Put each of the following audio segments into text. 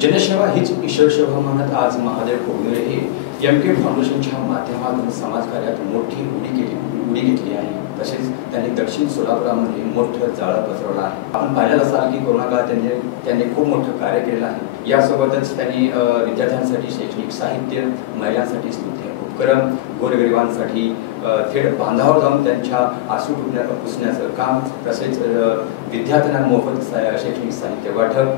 जनसेवा हीच ईश्वर सेवा म्हणत आज महादेव कोगनरे हे एमके फाउंडेशनच्या माध्यमातून समाजकार्यात मोठी उडी घेतली आहे। तसेच त्यांनी दक्षिण सोलापुरामध्ये मोठं जाळं पसरवलं आहे। आपण पाहिलं असाल की कोरोना काळात त्यांनी खूप मोठं कार्य केलेलं आहे। यासोबतच त्यांनी विद्यार्थ्यांसाठी शैक्षणिक साहित्य, महिलांसाठी स्तुती उपक्रम, गोरगरिबांसाठी थेट बांधावर जाऊन त्यांच्या आसू पुसण्याचं काम, तसेच विद्यार्थ्यांना मोफत शैक्षणिक साहित्य वाटप,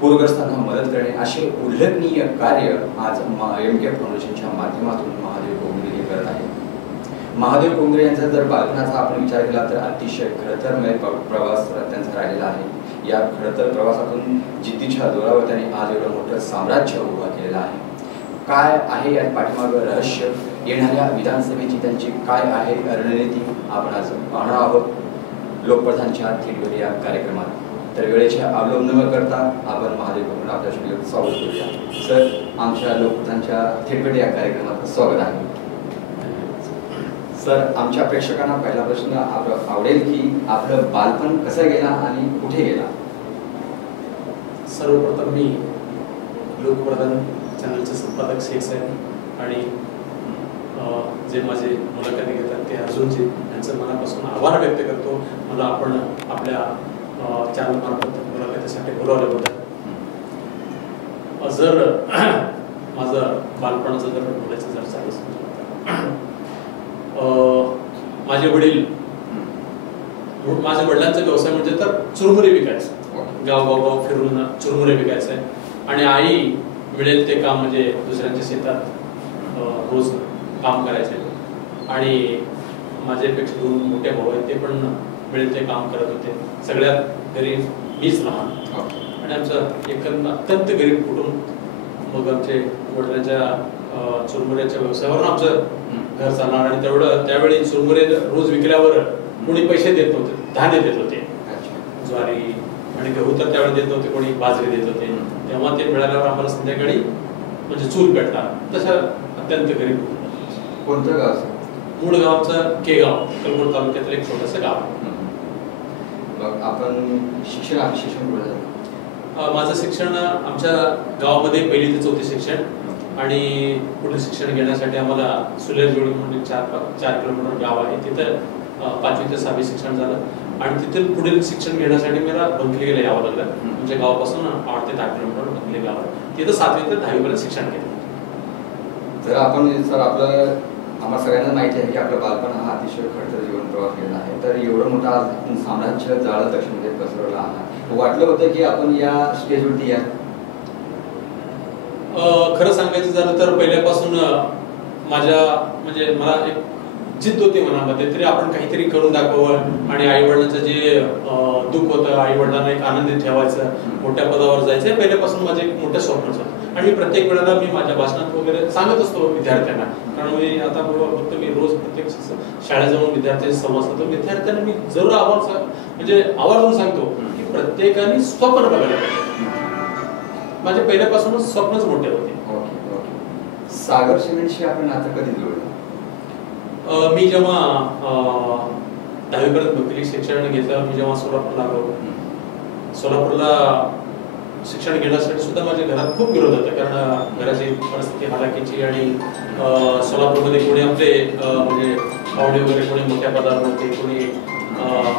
पूरग्रस्तांना मदत करणे असे उल्लेखनीय कार्य आज एमके फाउंडेशनच्या माध्यमातून महादेव कोगनरे करत आहे। महादेव कोगनरे यांचा जर बालपणाचा आपण विचार केला तर अतिशय खडतरमय प्रवास त्यांचा राहिलेला आहे। या खडतर प्रवासातून जिद्दीच्या जोरावर त्यांनी आज एवढं मोठं साम्राज्य उभं केलेलं आहे। काय आहे या पाठीमागं रहस्य, येणाऱ्या विधानसभेची त्यांची काय आहे रणनीती, आपण आज पाहणार आहोत लोकप्रधानच्या थेट या कार्यक्रमात। तर वेळेचे अवलंबन न करता आपण महादेव कोगनरे आपल्या स्टुडिओत स्वागत करूया। सर, आमच्या लोकप्रधानच्या थेट या कार्यक्रमात स्वागत आहे। सर, आमच्या प्रेक्षकांना पहिला प्रश्न आवडेल की आपलं बालपण कसं गेला आणि कुठे गेला? सर्वप्रथम मी लोकप्रधान चॅनलचे संपादक शेख साहेब आणि जे माझे मुलाखती घेतात ते अर्जुनजी यांचं मनापासून आभार व्यक्त करतो। मला आपण आपल्या चॅनल मार्फत मुलाखतीसाठी बोलावल्याबद्दल। जर माझं बालपणाचं जर बोलायचं जर चालू माझे वडिलांचा व्यवसाय म्हणजे तर चुरमुरे विकायचं, गाव फिरून चुरमुरे विकायचं आणि आई मिळेल ते काम म्हणजे दुसऱ्यांच्या शेतात रोज काम करायचे आणि माझ्यापेक्षा 2 मोठे भाऊ आहेत, ते पण मिळेल ते काम करत होते। सगळ्यात गरीब मीच लहान आणि आमचं एकंदर अत्यंत गरीब कुटुंब। मग आमचे वडिलांच्या चुरमुऱ्याच्या व्यवसायावर आमचं घर चालणार आणि त्यावेळी चुरमुरे रोज विकल्यावर कोणी पैसे देत नव्हते, धान्य देत होते, ज्वारी आणि गहू तर त्यावेळी देत नव्हते, कोणी बाजरी देत होते। तेव्हा ते मिळाल्यावर आम्हाला संध्याकाळी म्हणजे चूल पेटणार, तसं अत्यंत गरीब कुटुंब। कोणतं गाव? मूळ गावचं केगाव, कलबुर्गी तालुक्यातील एक छोटंसं गाव। मग आपण शिक्षण कुठे झालं? माझं शिक्षण आमच्या गावामध्ये 1ली ते 4थी शिक्षण आणि पुढील शिक्षण घेण्यासाठी आम्हाला सुलेरजोडी म्हणून 4 किलोमीटर गाव आहे, तिथं 5वी ते 6वी शिक्षण झालं आणि तिथून पुढील शिक्षण घेण्यासाठी मला बंकलीला यावं लागलं। म्हणजे गावापासून 8 ते 10 किलोमीटर बंकली गाव आहे, तिथं 7वी ते 10वी पर्यंत शिक्षण घेतलं। जर आपण सर आपलं आम्हाला सगळ्यांना माहिती आहे की आपलं बालपण हा अतिशय खडतर जीवन प्रवास केलेला आहे, तर एवढं मोठं आज साम्राज्य जाळं दक्षिणमध्ये पसरवलं आहे, वाटलं होतं की आपण या स्टेजवरती या? खरं सांगायचं झालं तर पहिल्यापासून माझ्या म्हणजे मला एक जिद्द होती मनामध्ये, तरी आपण काहीतरी करून दाखवावं आणि आई वडिलांचं जे दुःख होतं, आई वडिलांना एक आनंदी ठेवायचं, मोठ्या पदावर जायचं, पहिल्यापासून माझं एक मोठं स्वप्न होतं। आणि प्रत्येक वेळेला मी माझ्या भाषणात वगैरे सांगत असतो विद्यार्थ्यांना, कारण मी आता फक्त मी रोज प्रत्येक शाळेत जाऊन विद्यार्थ्यांशी संवाद साधतो। विद्यार्थ्यांना मी जरूर आवर्जून सांगतो की प्रत्येकाने स्वप्न बघायला पाहिजे। माझे पहिल्यापासूनच स्वप्नच मोठे होते। सागर सिमेंटशी आपण आता कधी जोडलं? मी जेव्हा 10वी पर्यंत वकिली शिक्षण घेतलं, मी जेव्हा सोलापूरला आलो, सोलापूरला शिक्षण घेण्यासाठी सुद्धा माझ्या घरात खूप विरोध होता, कारण घराची परिस्थिती हालाकीची आणि सोलापूरमध्ये कोणी आपले म्हणजे पाहुणे वगैरे कोणी मोठ्या पदावर नव्हते, कोणी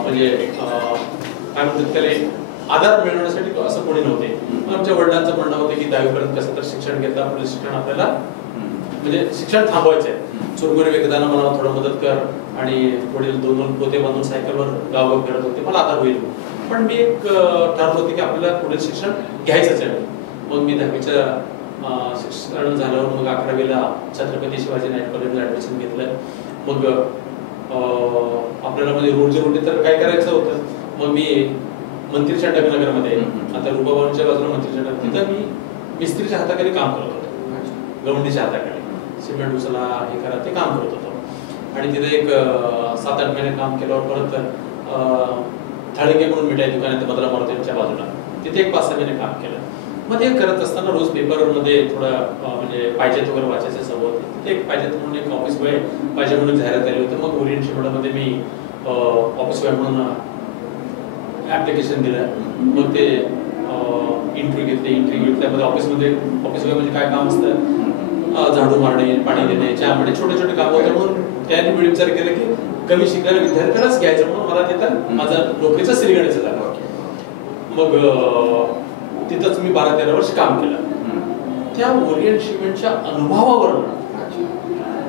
म्हणजे काय म्हणतात त्याला आधार मिळवण्यासाठी असं कोणी नव्हते। आमच्या वडिलांचं म्हणणं होतं की 10वी पर्यंत कसं तर शिक्षण घेतलं, पुढे शिक्षण आपल्याला म्हणजे शिक्षण थांबवायचं आहे, चुरमुरे विकताना मला थोडं मदत कर आणि पुढील 2 पोते बांधून सायकलवर गावगाव फिरत होते, मला आधार होईल। पण मी एक ठरवलं होतं की आपल्याला पुढील शिक्षण घ्यायचंच आहे। मग मी 10वीचं शिक्षण झाल्यावर मग 11वीला छत्रपती शिवाजी नाईट कॉलेजला ऍडमिशन घेतलं। मग आपल्याला म्हणजे रोजी तर काय करायचं होतं, मग मी मंत्रीच्या नगरमध्ये, आता रुपाबाईंच्या बाजूला मंत्रीच्या नगर, तिथं मी मिस्त्रीच्या हाताखाली काम करत होतो, गवंडीच्या हाताखाली सिमेंट उचला हे करा ते काम करत होतो। आणि तिथे एक 7-8 महिने काम केल्यावर परत थाळगे म्हणून मिठाई दुकान आहे भद्रा मारुतीच्या बाजूला, तिथे एक 5-6 महिने काम केलं। मग ते करत असताना रोज पेपरमध्ये थोडं म्हणजे पाहिजेत वगैरे वाचायचं सवय होती, तिथे एक पाहिजेत म्हणून एक ऑफिस बॉय पाहिजे म्हणून जाहिरात आली होती। मग ओरिएंट शिमोडामध्ये मी ऑफिस बॉय म्हणून ऍप्लिकेशन दिलं। मग ते इंटरव्ह्यू घेतल्यामध्ये ऑफिस म्हणजे काय काम असतं, झाडू मारणे, पाणी देणे, चहा म्हणजे छोटे छोटे काम होते. म्हणून त्यांनी मी विचार केला की कमी शिकलेल्या विद्यार्थ्यालाच घ्यायचं, म्हणून मला तिथं माझा नोकरीचा श्रीगणेचं झालं. मग तिथंच मी 12-13 वर्ष काम केलं. त्या ओरिएंट सिमेंटच्या अनुभवावर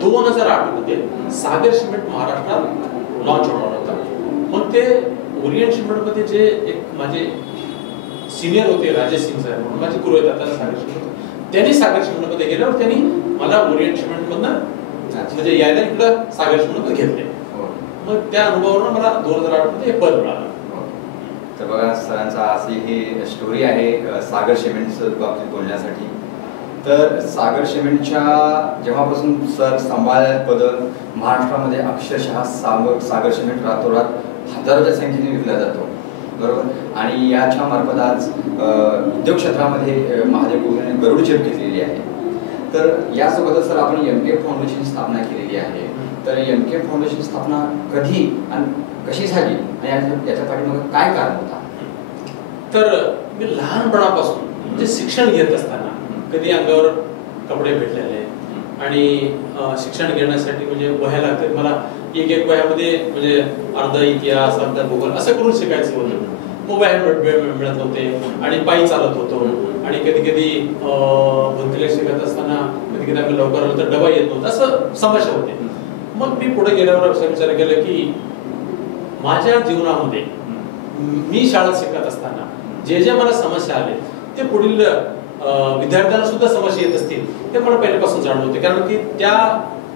2008 मध्ये सागर सिमेंट महाराष्ट्रात लॉन्च होणार होता. मग ते ओरिएंट सिमेंट मध्ये जे एक माझे सिनियर होते राजेश सिंग साहेब म्हणून माझे गुरु आहेत आता सागर सिमेंट, त्यांनी सागर सिमेंट मध्ये गेल्यावर त्यांनी मला ओरिएंट सिमेंट मधनं म्हणजे यायला इकडं सागर सिमेंट मध्ये घेतले. मग त्या अनुभवावरून मला 2008 मध्ये हे पद मिळालं. तर बघा सरांचा अशी ही स्टोरी आहे सागर सिमेंटचं बाबतीत बोलण्यासाठी. तर सागर सिमेंटच्या जेव्हापासून सर सांभाळल्या पद महाराष्ट्रामध्ये अक्षरशः सागर सिमेंट रातोरात हजारोच्या संख्येने विकला जातो, बरोबर. आणि याच्या मार्फत आज उद्योग क्षेत्रामध्ये महादेव कोगनरे गरुड चेप घेतलेली आहे. तर यासोबतच सर आपण एमके फाउंडेशन स्थापना केलेली आहे. तर एमके फाउंडेशन स्थापना कधी आणि कशी झाली आणि याच्या पाठीमागे काय कारण होता? तर मी लहानपणापासून म्हणजे शिक्षण घेत असताना कधी अंगावर कपडे भेटलेले आणि शिक्षण घेण्यासाठी म्हणजे वह्या लागतात. मला एक वह्यामध्ये म्हणजे अर्धा इतिहास, अर्धा भूगोल असं करून शिकायचं होतं. मग वह्या मिळत नव्हते आणि पायी चालत होतो. आणि कधी कधी भूतले शिकत असताना कधी कधी आम्ही लवकर आलो तर डबा येत नव्हता, असं समस्या होते. मग मी पुढे गेल्यावर असं विचार केला की माझ्या जीवनामध्ये मी शाळेत शिकत असताना जे जे मला समस्या आले ते पुढील विद्यार्थ्यांना सुद्धा समस्या येत असतील ते मला पहिल्यापासून जाणवत होते. कारण की त्या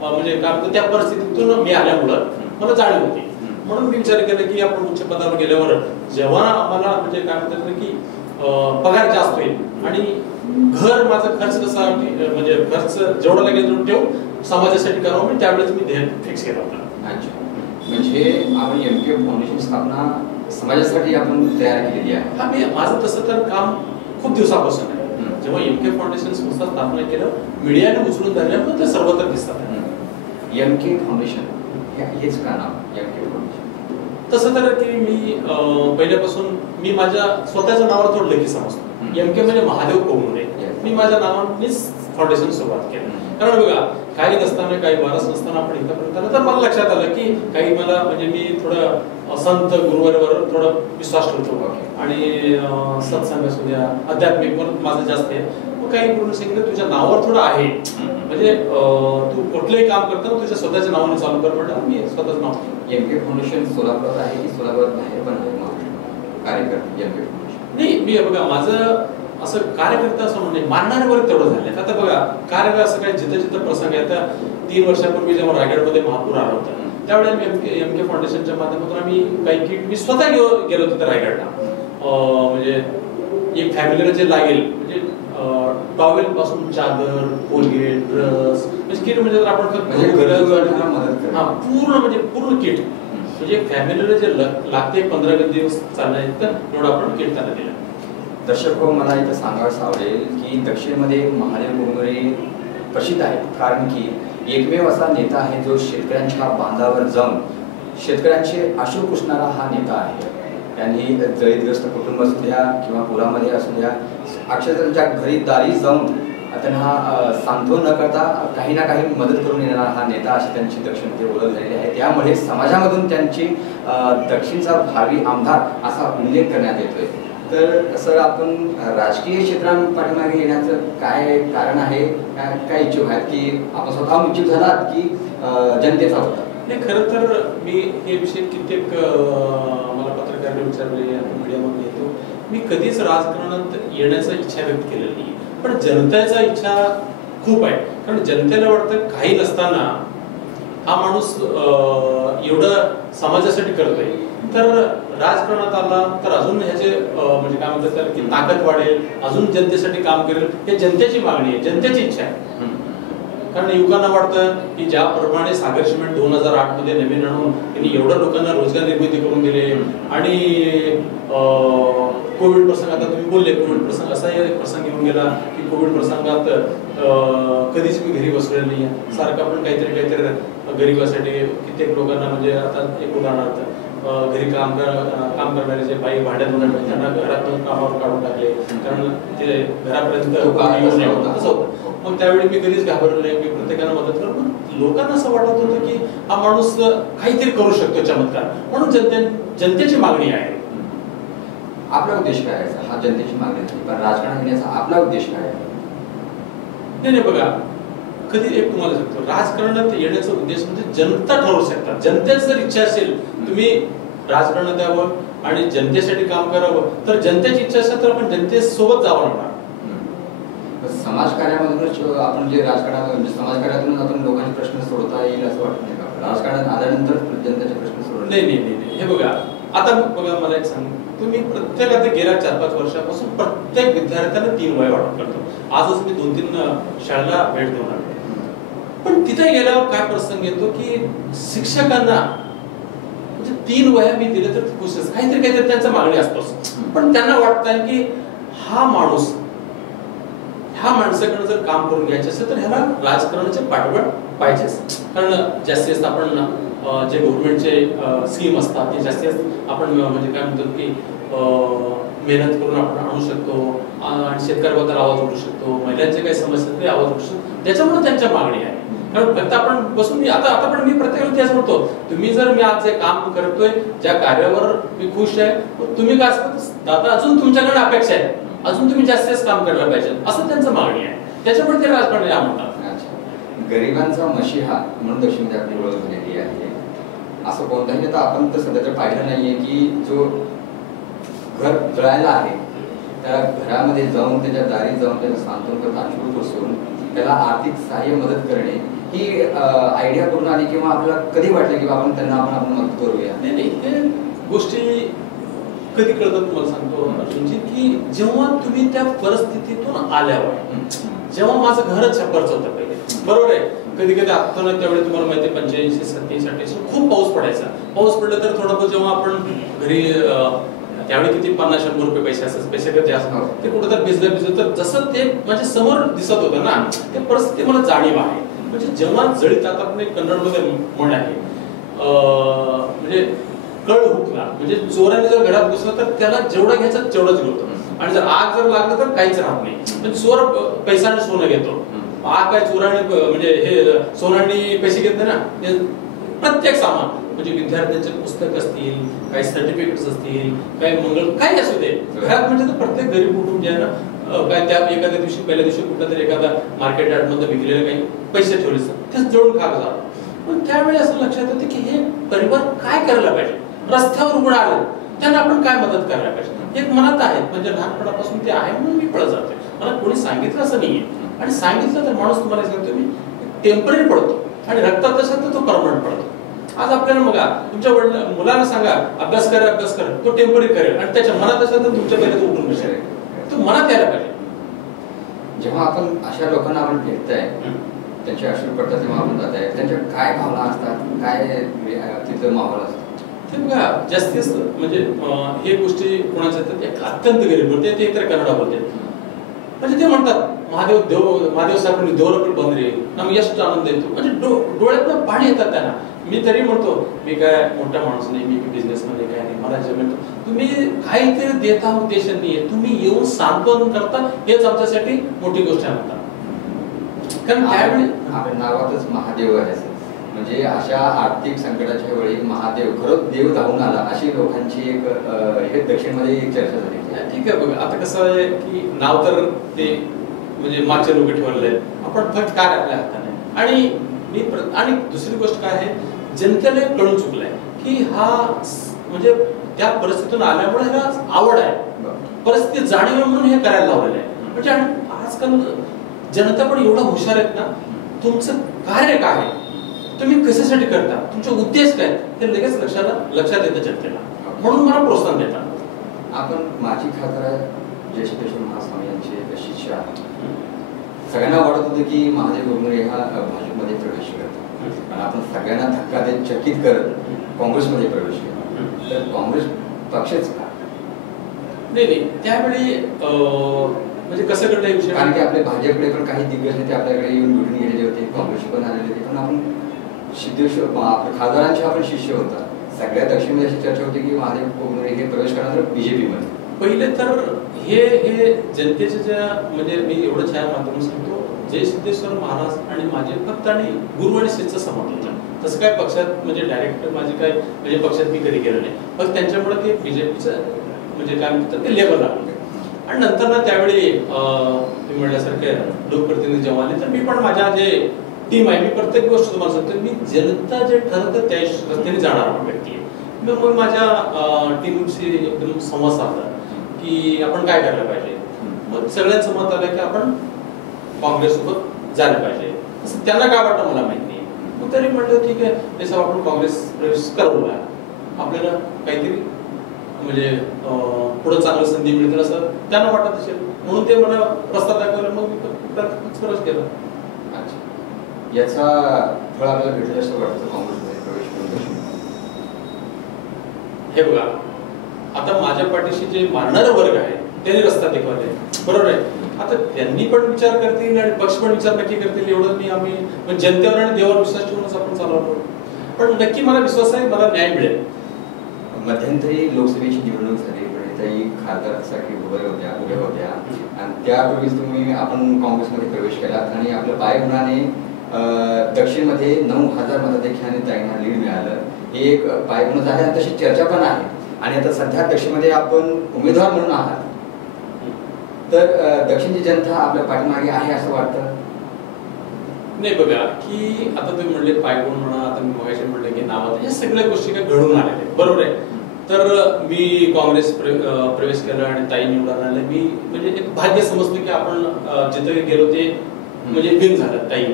म्हणजे काय त्या परिस्थितीतून मी आल्यामुळं मला जाणीव होती. म्हणून मी विचार केला की आपण उच्च पदावर गेल्यावर जेव्हा आम्हाला म्हणजे काय म्हणतात की पगार जास्त होईल आणि घर माझा खर्च कसा म्हणजे खर्च जेवढा लागेल तेवढं ठेवून समाजासाठी करावं, मी त्यावेळेस मी ध्येय फिक्स केला होता. अच्छा, म्हणजे आपण एमके फाउंडेशन स्थापना समाजासाठी आपण तयार केलेली आहे. हा, मी माझं तसं तर काम खूप दिवसापासून आहे. जेव्हा एमके फाउंडेशन संस्था स्थापना केलं मीडियाने उचलून धरल्यामुळे ते सर्वत्र दिसतात. एमके फाउंडेशन हेच का नाव एमके फाउंडेशन? तसं तर की मी पहिल्यापासून मी माझ्या स्वतःच्या नावावर थोडं लेखी समजतो. एमके म्हणजे महादेव कोगनरे. मी माझ्या नावानेच फाउंडेशन सुरुवात केलं. कारण बघा काही नसताना काही वारस नसताना आपण इथपर्यंत आलं तर मला लक्षात आलं की काही मला म्हणजे मी थोडं संत गुरुवारवर थोडं विश्वास ठेवतो आणि सत्संग असू द्या आध्यात्मिक माझं जास्त आहे. मग काही गुरुने सांगितलं तुझ्या नावावर थोडं आहे म्हणजे तू कुठलंही काम करताना तुझ्या स्वतःच्या नावाने चालू कर म्हटलं. मी स्वतःच नाव एमके फाउंडेशन सोलापुरात आहे की सोलापुरात बाहेर पण आहे कार्यकर्ते एमके फाउंडेशन? नाही, मी बघा माझं असं कार्यकर्ता असं म्हणजे मारणारे वर्ग तेवढं झाले. आता बघा कार्य असं काही जिथं जिथं प्रसंग आहे. आता 3 वर्षापूर्वी जेव्हा रायगडमध्ये महापूर आला होता त्यावेळेला एमके फाउंडेशनच्या माध्यमातून आम्ही काही किट मी स्वतः गेलो होतो रायगडला. म्हणजे एक फॅमिलीला जे लागेल म्हणजे टॉवेल पासून चादर, कोलगेट, ब्रश म्हणजे किट म्हणजे आपण पूर्ण म्हणजे पूर्ण किट म्हणजे फॅमिलीला जे लागते 15-20 दिवस चालणार तर एवढं आपण किट त्यांना दिलं. दर्शक हो, मला इथं सांगायचं आवडेल की दक्षिणमध्ये महादेव कोगनरे प्रसिद्ध आहेत. कारण की एकमेव असा नेता आहे जो शेतकऱ्यांच्या बांधावर जाऊन शेतकऱ्यांचे अश्रू पुसणारा हा नेता आहे. त्यांनी जळीतग्रस्त कुटुंब असू द्या किंवा पुरामध्ये असू द्या अक्षरशः त्यांच्या घरी दारी जाऊन त्यांना सांत्वन न करता काही ना काही मदत करून येणारा हा नेता अशी त्यांची दक्षिणमध्ये ओळख झालेली आहे. त्यामुळे समाजामधून त्यांची दक्षिणचा भावी आमदार असा उल्लेख करण्यात येतोय. तर सर आपण राजकीय क्षेत्रांपाठीमागे येण्याचं काय कारण आहे? काय इच्छुक आहेत की आपण स्वतः इच्छुक झालात की जनतेचा होता? नाही, खरं तर मी हे विषय कित्येक मला पत्रकारांनी विचारले, मीडियामध्ये येतो. मी कधीच राजकारणात येण्याचा इच्छा व्यक्त केलेली नाही. पण जनतेचा इच्छा खूप आहे. कारण जनतेला वाटतं काही नसताना हा माणूस एवढं समाजासाठी करतोय तर राजकारणात आला तर अजून ह्याचे म्हणजे काय म्हणतात त्याला की ताकद वाढेल, अजून जनतेसाठी काम करेल. हे जनतेची मागणी आहे, जनतेची इच्छा आहे. कारण युवकांना वाटतं की ज्याप्रमाणे सागर सिमेंट 2008 मध्ये नवीन आणून त्यांनी एवढ्या लोकांना रोजगार निर्मिती करून दिले आणि कोविड प्रसंग आता तुम्ही बोलले कोविड प्रसंग असा प्रसंग येऊन गेला की कोविड प्रसंगात कधीच मी घरी बसलेलो नाही. सारखं आपण काहीतरी गरीबासाठी कित्येक लोकांना म्हणजे आता एक उदाहरणार्थ घरी काम करणारे जे बाई भांड्यात धुणारे त्यांना घरातून कामावर काढून टाकले, कारण ते घरापर्यंत येऊ नये तसं होतं. मग त्यावेळी मी कधीच घाबरलो नाही, मी प्रत्येकाला मदत करतो. पण लोकांना असं वाटत होतं की हा माणूस काहीतरी करू शकतो चमत्कार, म्हणून जनतेची मागणी आहे. आपला उद्देश काय आहे? हा जनतेची मागणी आहे, पण राजकारणात येण्याचा आपला उद्देश काय आहे? नाही बघा, कधी एक तुम्हाला सांगतो, राजकारणात येण्याचा उद्देश म्हणजे जनता ठरवू शकतात. जनतेची जर इच्छा असेल तुम्ही राजकारणात यावं आणि जनतेसाठी काम करावं, तर जनतेची इच्छा असेल तर आपण जनतेसोबत जावं लागणार. समाजकार्यामधूनच आपण जे राजकारणात म्हणजे समाजकार्यातून आपण लोकांचे प्रश्न सोडवता येईल असं वाटत नाही का? राजकारणात आल्यानंतर जनतेचे प्रश्न सोडवले नाही. हे बघा, आता बघा मला एक सांग, तुम्ही प्रत्येक आता गेल्या 4-5 वर्षापासून प्रत्येक विद्यार्थ्यांना 3 वय वाटप करतो. आजच मी 2-3 शाळेला भेट देऊन आलो. पण तिथे गेल्यावर काय प्रसंग येतो की शिक्षकांना म्हणजे 3 वया मी दिले तर खुश, काहीतरी त्यांच्या मागणी असतोच. पण त्यांना वाटतं की हा माणूस ह्या माणसाकडे जर काम करून घ्यायचं असेल तर ह्याला राजकारणाचे पाठबळ पाहिजेच. कारण जास्तीत आपण जे गव्हर्नमेंटचे स्कीम असतात ते जास्तीत आपण म्हणजे काय म्हणतो की मेहनत करून आपण आणू शकतो आणि शेतकऱ्याबद्दल आवाज उठू शकतो, महिलांचे काही समस्या ते आवाज उठू शकतो. त्याच्यामुळे त्यांच्या मागणी आहे. कारण फक्त आपण बसून आता पण मी प्रत्येकाला तेच म्हणतो, तुम्ही जर मी आज जे काम करतोय ज्या कार्यावर मी खुश आहे, तुम्ही काय दादा अजून तुमच्याकडे अपेक्षा आहे, अजून तुम्ही जास्तीच काम करायला पाहिजे, असं त्यांचं मागणी आहे. त्याच्यामुळे ते राजकारणाला म्हणतात. गरिबांचा मशिहा म्हणून दक्षिणमध्ये आपली ओळख झालेली आहे. असं कोणताही नेता आपण तर सध्या तर पाहिलं नाहीये की जो घर जळायला आहे त्या घरामध्ये जाऊन त्याच्या दारी जाऊन त्याला सांत्वन अश्रू पुसून त्याला आर्थिक सहाय्य मदत करणे ही आयडिया करून आली किंवा आपल्याला कधी वाटलं की आपण त्यांना आपण मदत करूया? नाही, हे गोष्टी कधी कळतात तुम्हाला सांगतो अर्जुनजी, की जेव्हा तुम्ही त्या परिस्थितीतून आल्यावर, जेव्हा माझं घरच छप्परचं होतं पहिले, बरोबर आहे. कधी आता त्यावेळी तुम्हाला माहिती आहे 85-87 खूप पाऊस पडायचा. पाऊस पडला तर थोडं जेव्हा आपण घरी त्यावेळी किती 50-100 रुपये पैसे असायचे, पैसे कधी असणार ते कुठं तर भिजलं तर जसं ते म्हणजे समोर दिसत होतं ना, ते परिस्थिती मला जाणीव आहे. म्हणजे जेव्हा जळीत, आता आपण एक कन्नडमध्ये म्हण आहे म्हणजे कळ हुकला, म्हणजे चोराने जर घरात घुसला तर त्याला जेवढा घ्यायचं तेवढंच घेतो, आणि जर आग जर लागलं तर काहीच राहत नाही. म्हणजे चोर पैशाने सोनं घेतो, आग काय चोराने म्हणजे हे सोनाने पैसे घेतले ना. प्रत्येक सामान म्हणजे विद्यार्थ्यांचे पुस्तक असतील, काही सर्टिफिकेट्स असतील, काही मंगळ काही असू दे घरात, म्हणजे प्रत्येक गरीब कुटुंब जे आहे ना, काय त्या एखाद्या दिवशी पहिल्या दिवशी कुठला तरी एखादा मार्केट यार्ड मध्ये विकलेले काही पैसे ठेवले तेच जळून खाक झालं. पण त्यावेळी असं लक्षात येतं की हे परिवार काय करायला पाहिजे, रस्त्यावर उघड आलं त्यांना आपण काय मदत करायला पाहिजे. एक मनात आहे, म्हणजे लहानपणापासून ते आहे म्हणून मी पळत जातोय. मला कोणी सांगितलं असं नाहीये, आणि सांगितलं तर माणूस तुम्हाला सांगतो मी टेम्पररी पडतो, आणि रक्तात असेल तर तो परमनंट पडतो. आज आपल्याला बघा, तुमच्या मुलाला सांगा अभ्यास कर, तो टेम्पररी करेल, आणि त्याच्या मनात असेल तर तुमच्या पहिले तो उठून बसेल. तो मनात यायला पाहिजे. जेव्हा आपण अशा लोकांना आपण भेटताय, त्यांचे अश्रू पडतात तेव्हा आपण जात आहे, त्यांच्या काय भावना असतात, काय तिथं माहोल असतो ते बघा. जास्तीत म्हणजे हे गोष्टी कोणाच्या एक अत्यंत गरीब बोलते, ते एकतर कन्नडा बोलते, म्हणजे ते म्हणतात महादेव साहेबांनी देवरकडे बंद रे नಮ್ಗೆ ಎಷ್ಟು आनंद येतो, म्हणजे डोळ्यातनं पाणी येतात त्यांना. मी तरी म्हणतो मी काय मोठा माणूस नाही, मी बिझनेस मध्ये काय नाही, मला जे म्हणतो तुम्ही काहीतरी देता उद्देश नाहीये, तुम्ही येऊन सांत्वन करता, हेच आमच्यासाठी मोठी गोष्ट आहे म्हणतात. कारण त्यावेळी आपण नावातच महादेव आहे, म्हणजे अशा आर्थिक संकटाच्या वेळी महादेव खरंच देव धावून आला, अशी लोकांची एक हे दक्षिणमध्ये एक चर्चा झाली. ठीक आहे बघा, आता कसं आहे की नाव तर ते म्हणजे मागचे लोक ठेवलेले आहेत, आपण फक्त काय आपल्या हाताने. आणि दुसरी गोष्ट काय आहे, जनतेला कळून चुकलंय की हा म्हणजे त्या परिस्थितीतून आल्यामुळे ह्याला आवड आहे, परिस्थिती जाणीव म्हणून हे करायला लावलेलं आहे. म्हणजे आजकाल जनता पण एवढा हुशार आहेत ना, तुमचं कार्य काय आहे, तुम्ही कशासाठी करता, तुमचे उद्देश काय, ते लगेच लक्षात येतं जनतेला, म्हणून मला प्रोत्साहन देतात. आपण माजी खासदार जयशंकर महास्वामी यांचे शिष्य आहेत. सगळ्यांना वाटत होतं की महादेव गोगरे हा भाजपमध्ये प्रवेश करतात, पण आपण सगळ्यांना धक्का देत चकित करत काँग्रेसमध्ये प्रवेश केला, तर काँग्रेस पक्षच का? नाही, त्यावेळी म्हणजे कसं घडलं विषय, कारण की आपले भाजपकडे पण काही दिग्गज नेते आपल्याकडे येऊन भेटून गेलेले होते, काँग्रेस पण आलेले होते, पण आपण सिद्धेश्वर खासदारांचे आपण शिष्य होता, सगळ्या दक्षिणमध्ये अशी चर्चा होती की महादेव कोगनोळे हे प्रवेश करणार बीजेपी मध्ये. पहिले तर हे जनतेचे ज्या म्हणजे मी एवढं छान माध्यम सांगतो, जय सिद्धेश्वर महाराज आणि माझे फक्त आणि गुरु आणि शिष्य समर्थन. तसं काय पक्षात म्हणजे डायरेक्ट माझे काय म्हणजे पक्षात मी कधी गेलो नाही, फक्त त्यांच्यामुळे ते बीजेपीचं म्हणजे काय म्हणतात ते लेवल लागलं. आणि नंतर ना त्यावेळी तुम्ही म्हटल्यासारखे लोकप्रतिनिधी जेव्हा आले तर मी पण माझ्या जे टीम आहे, मी प्रत्येक गोष्ट तुम्हाला सांगतो, मी जनता जे ठरवतं त्या रस्त्याने जाणार व्यक्ती आहे. मग माझ्या टीमशी एकदम संवाद साधला की आपण काय करायला पाहिजे. मग सगळ्यांचं मत आलं की आपण काँग्रेस सोबत झालं पाहिजे. असं त्यांना काय वाटतं मला माहित नाही. मग तरी म्हटलं ठीक आहे, त्याचा आपण काँग्रेस प्रवेश करूया, आपल्याला काहीतरी म्हणजे पुढे चांगली संधी मिळतील असं त्यांना वाटत असेल, म्हणून ते मला रस्ता दाखवला. मग मी प्रवेश केला. याचा फळ आपल्याला भेटेल असं वाटतं काँग्रेसमध्ये प्रवेश करून. हे बघा, आता माझ्या पाठीशी जे मारणारा वर्ग आहे त्यांनी रस्ता दाखवले, बरोबर आहे. आता त्यांनी पण विचार करतील आणि पक्ष पण विचार नक्की करतील, एवढं मी आम्ही जनतेवर आणि देवावर विश्वास ठेवूनच आपण चालवतो. पण नक्की मला विश्वास आहे, मला न्याय मिळेल. मध्यंतरी लोकसभेची निवडणूक झाली, प्रणिताई खासदारसाठी उभ्या होत्या आणि त्यापूर्वीच आपण काँग्रेसमध्ये प्रवेश केलात आणि आपल्या पायगुणाने दक्षिणमध्ये 9,000 मताधिक्याने ताईंना लीड मिळालं. हे एक पायगुणच आहे आणि तशी चर्चा पण आहे. आणि आता सध्या दक्षिणमध्ये आपण उमेदवार म्हणून आहात, तर दक्षिणची जनता आपल्या पाठीमागे आहे असं वाटतं? नाही, बघा की आता तुम्ही म्हणले पायगुण म्हणा, आता मी मगाशी म्हणले की नावात, या सगळ्या गोष्टी काय घडून आलेल्या, बरोबर आहे. तर मी काँग्रेस प्रवेश केला आणि ताई निवडून आले. मी म्हणजे एक भाग्य समजलं की आपण जिथे गेलो ते म्हणजे बिन झालं. ताई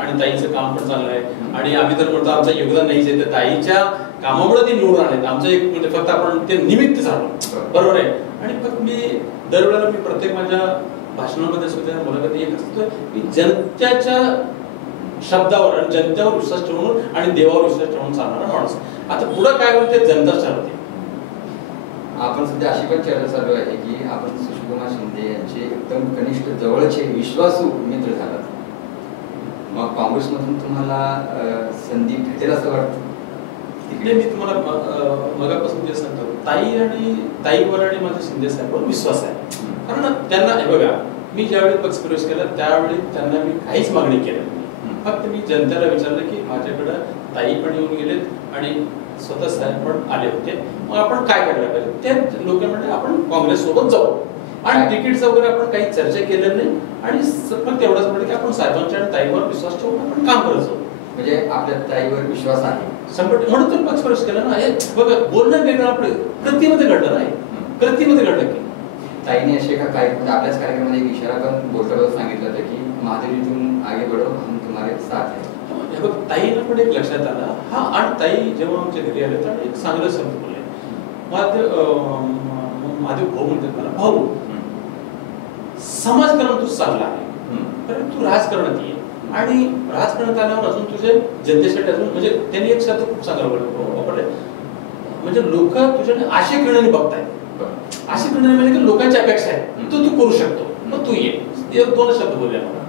आणि ताईचं काम पण चाललं आहे आणि आम्ही तर म्हणतो आमचं योगदान नाहीच आहे, तर ताईच्या कामामुळे ते निवडून आले. आमचं एक म्हणजे फक्त आपण ते निमित्त झालो, बरोबर आहे. आणि फक्त मी दरवेळेला मी प्रत्येक माझ्या भाषणामध्ये सुद्धा मुलाखती एक असतो की जनतेच्या शब्दावर आणि जनतेवर विश्वास ठेवून आणि देवावर विश्वास ठेवून चालणारा माणूस. आता पुढे काय होईल ते जनता ठरवते. आपण सध्या अशी पण चर्चा चालू आहे की आपण सुशीलकुमार शिंदे यांचे एकदम कनिष्ठ जवळचे विश्वासू मित्र झालात. मग काँग्रेसमधून तुम्हाला संधी भेटेल असं वाटतं? तिकडे मी तुम्हाला मगापासून जे सांगतो, ताईवर आणि माझ्या शिंदे साहेबांवर विश्वास आहे. कारण त्यांना हे बघा, मी ज्यावेळी पक्ष प्रवेश केला त्यावेळी त्यांना मी काहीच मागणी केली नाही. फक्त मी जनतेला विचारलं की माझ्याकडे ताई पण येऊन गेलेत आणि स्वतः साहेब पण आले होते, मग आपण काय करायला पाहिजे. ते लोक म्हणले आपण काँग्रेस सोबत जाऊ आणि तिकीटचं वगैरे आपण काही चर्चा केलेलं नाही आणि फक्त एवढंच म्हणलं की आपण साहेबांच्या आणि ताईवर विश्वास ठेवून आपण काम करत जाऊ. म्हणजे आपल्या ताईवर विश्वास आहे 100%. म्हणून तर पक्ष प्रवेश केला ना. हे बघा, बोलणं वेगळं आपलं कृतीमध्ये घडलं नाही, कृतीमध्ये घडलं की ताईने असे का कार्यक्रम आपल्याच कार्यक्रमामध्ये एक इशारा पण बोलताना सांगितलं होतं की महादेवीतून आगे बढो, हम तुम्हारे साथ है. हे बघ, ताईला पण एक लक्षात आलं हा. आणि ताई जेव्हा आमच्या घरी आले तर एक चांगलं शब्द बोलले. महादेव भाऊ म्हणतात मला, भाऊ समाजकारण तू चांगला आहे, कारण तू राजकारणात ये आणि राजकारणात आल्यावर अजून तुझे जनतेसाठी अजून म्हणजे त्यांनी एक शब्द खूप चांगला वापरले, म्हणजे लोक तुझ्याने आशे किरणाने बघतायत. आशे किरणाने म्हणजे की लोकांची अपेक्षा आहे, तू करू शकतो, मग तू ये. दोन शब्द बोलले मला.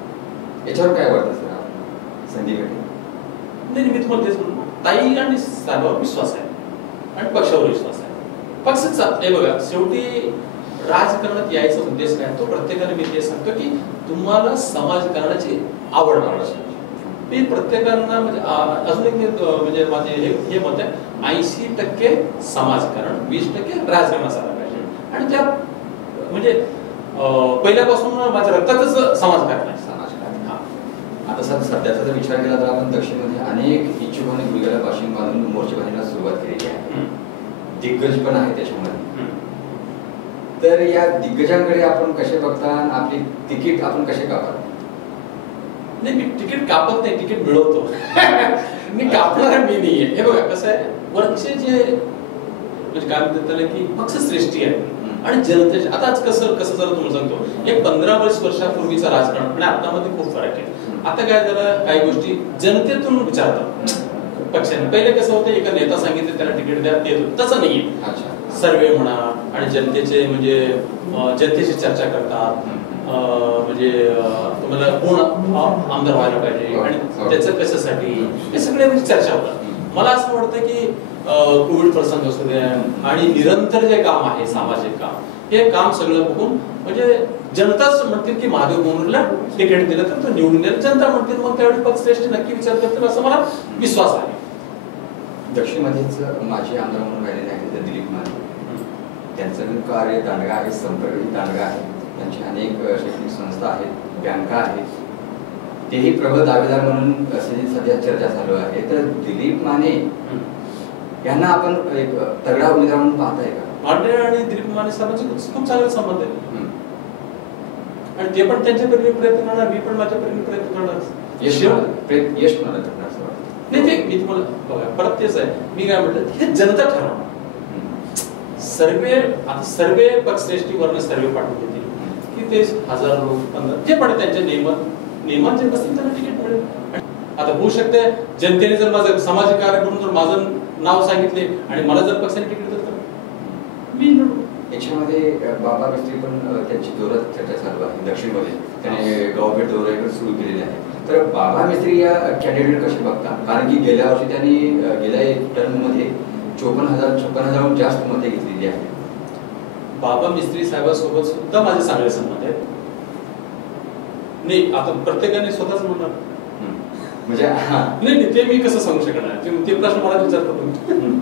याच्यावर काय वाटतं सर, संधी भेटेल? नाही, मी तुम्हाला तेच म्हणतो, ताई आणि साहेबांवर विश्वास आहे आणि पक्षावर विश्वास आहे. पक्षाचा हे बघा, शेवटी राजकारणात यायचा उद्देश काय, तो प्रत्येकाने मी ते सांगतो की तुम्हाला समाजकारणाची आवड पाहिजे. मी प्रत्येकांना म्हणजे अजून एक म्हणजे माझे हे मत आहे, 80% समाजकारण, 20% राजकारण असायला पाहिजे. आणि त्या म्हणजे पहिल्यापासून माझ्या रक्तातच समाजकारण आहे. आता सध्याचा जर विचार केला तर आपण दक्षिणमध्ये अनेक इच्छुकांनी गुडघ्याला पाशिंग बांधून मोर्चे बांधण्याला सुरुवात केलेली आहे. दिग्गज पण आहे त्याच्यामध्ये. तर या दिग्गजांकडे आपण कसे बघता, आपली तिकीट आपण कसे कापत? नाही, मी तिकीट कापत नाही, तिकीट मिळवतो. मी कापणारा मी नाहीये. हे बघा कसं आहे, वरचे जे म्हणजे काय म्हणतात त्याला की पक्षश्रेष्ठी आहे आणि जनतेचे. आता आज कसं जरा तुम्हाला सांगतो, एक 15-20 वर्षापूर्वीचा राजकारण आणि आतामध्ये खूप फरक आहे. आता काय झालं, काही गोष्टी जनतेतून विचारतात पक्षाने. पहिले कसं होतं, एका नेता सांगितलं त्याला तिकीट द्या, देत होतं. तसं नाहीये. सर्वे म्हणा आणि जनतेचे म्हणजे जनतेची चर्चा करतात, म्हणजे तुम्हाला कोण आमदार व्हायला पाहिजे आणि त्याचं कशासाठी, हे सगळ्या चर्चा होतात. मला असं वाटतं की कोविड प्रसंग असू द्या आणि निरंतर जे काम आहे सामाजिक काम, हे काम सगळं बघून म्हणजे जनताच म्हणतील की महादेव बोंगरेला तिकीट दिलं तर तो निवडून येईल, जनता म्हणतील मग त्यावेळी पक्षश्रेष्ठी नक्की विचार करतील असं मला विश्वास आहे. दक्षिणमध्येच माजी आमदार म्हणून राहिलेले आहेत दिलीप माने, त्यांचं कार्य दांडगा आहे, संपर्क दांडगा आहे, त्यांची अनेक शैक्षणिक संस्था आहेत, बँका आहेत, तेही प्रबळ दावेदार म्हणून असे सध्या चर्चा चालू आहे. तर दिलीप माने यांना आपण एक तगडा उमेदवार म्हणून पाहताय का? पांढरे आणि दिलीप माने साहेबांचे खूप चांगले संबंध आहे आणि ते पण त्यांच्या परीने प्रयत्न करणार, मी पण माझ्या परीने प्रयत्न करणार. यश मला नाही ते मी तुम्हाला बघा परत तेच आहे, मी काय म्हटलं हे जनता ठरवणार. सर्वे पक्षश्रेष्ठीवरनं सर्वे पाठवून देतील की ते 1000 लोक 15 जे पण त्यांच्या नियमात जे बसतील त्यांना तिकीट मिळेल. आता होऊ शकते जनतेने जर माझं सामाजिक कार्य करून जर माझं नाव सांगितले आणि मला जर पक्षाने तिकीट दिलं तर मी निवडू. याच्यामध्ये बाबा मिस्त्री पण त्यांची जोरात चर्चा चालू आहे दक्षिणमध्ये, त्याने गावभेट दौरे सुरू केलेले आहे. तर बाबा मिस्त्री या कॅन्डिडेट कसे बघता? कारण की गेल्या वर्षी त्यांनी गेल्या टर्ममध्ये 54,000 जास्त मते घेतलेली आहेत. बाबा मिस्त्री साहेबांसोबत सुद्धा माझे चांगले संबंध आहेत. नाही आता प्रत्येकाने स्वतःच म्हणणार म्हणजे नाही ते मी कसं सांगू शकणार, ते प्रश्न मला विचारतो तुम्ही.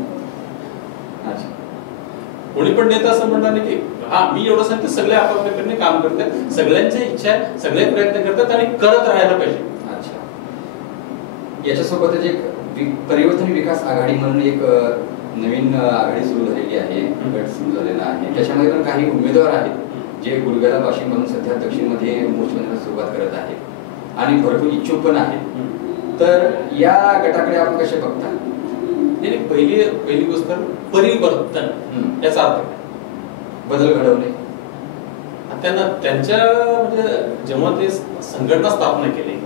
कोणी पण नेता असं म्हणणार नाही की हा मी एवढं सांगते सगळे आपापल्याकडे काम करतात, सगळ्यांची इच्छा आहे, सगळे प्रयत्न करतात आणि करत राहायला पाहिजे. अच्छा, याच्यासोबतच एक परिवर्तन विकास आघाडी म्हणून एक नवीन आघाडी सुरू झालेली आहे, गट सुरू झालेला आहे. त्याच्यामध्ये पण काही उमेदवार आहेत जे गुडघ्याला बाशिंग म्हणून सध्या दक्षिणमध्ये मोर्चाला सुरुवात करत आहेत आणि भरपूर इच्छुक पण आहेत. तर या गटाकडे आपण कसे बघता? पहिली गोष्ट परिवर्तन याचा अर्थ बदल घडवणे. त्यांना त्यांच्या म्हणजे जेव्हा ते संघटना स्थापना केली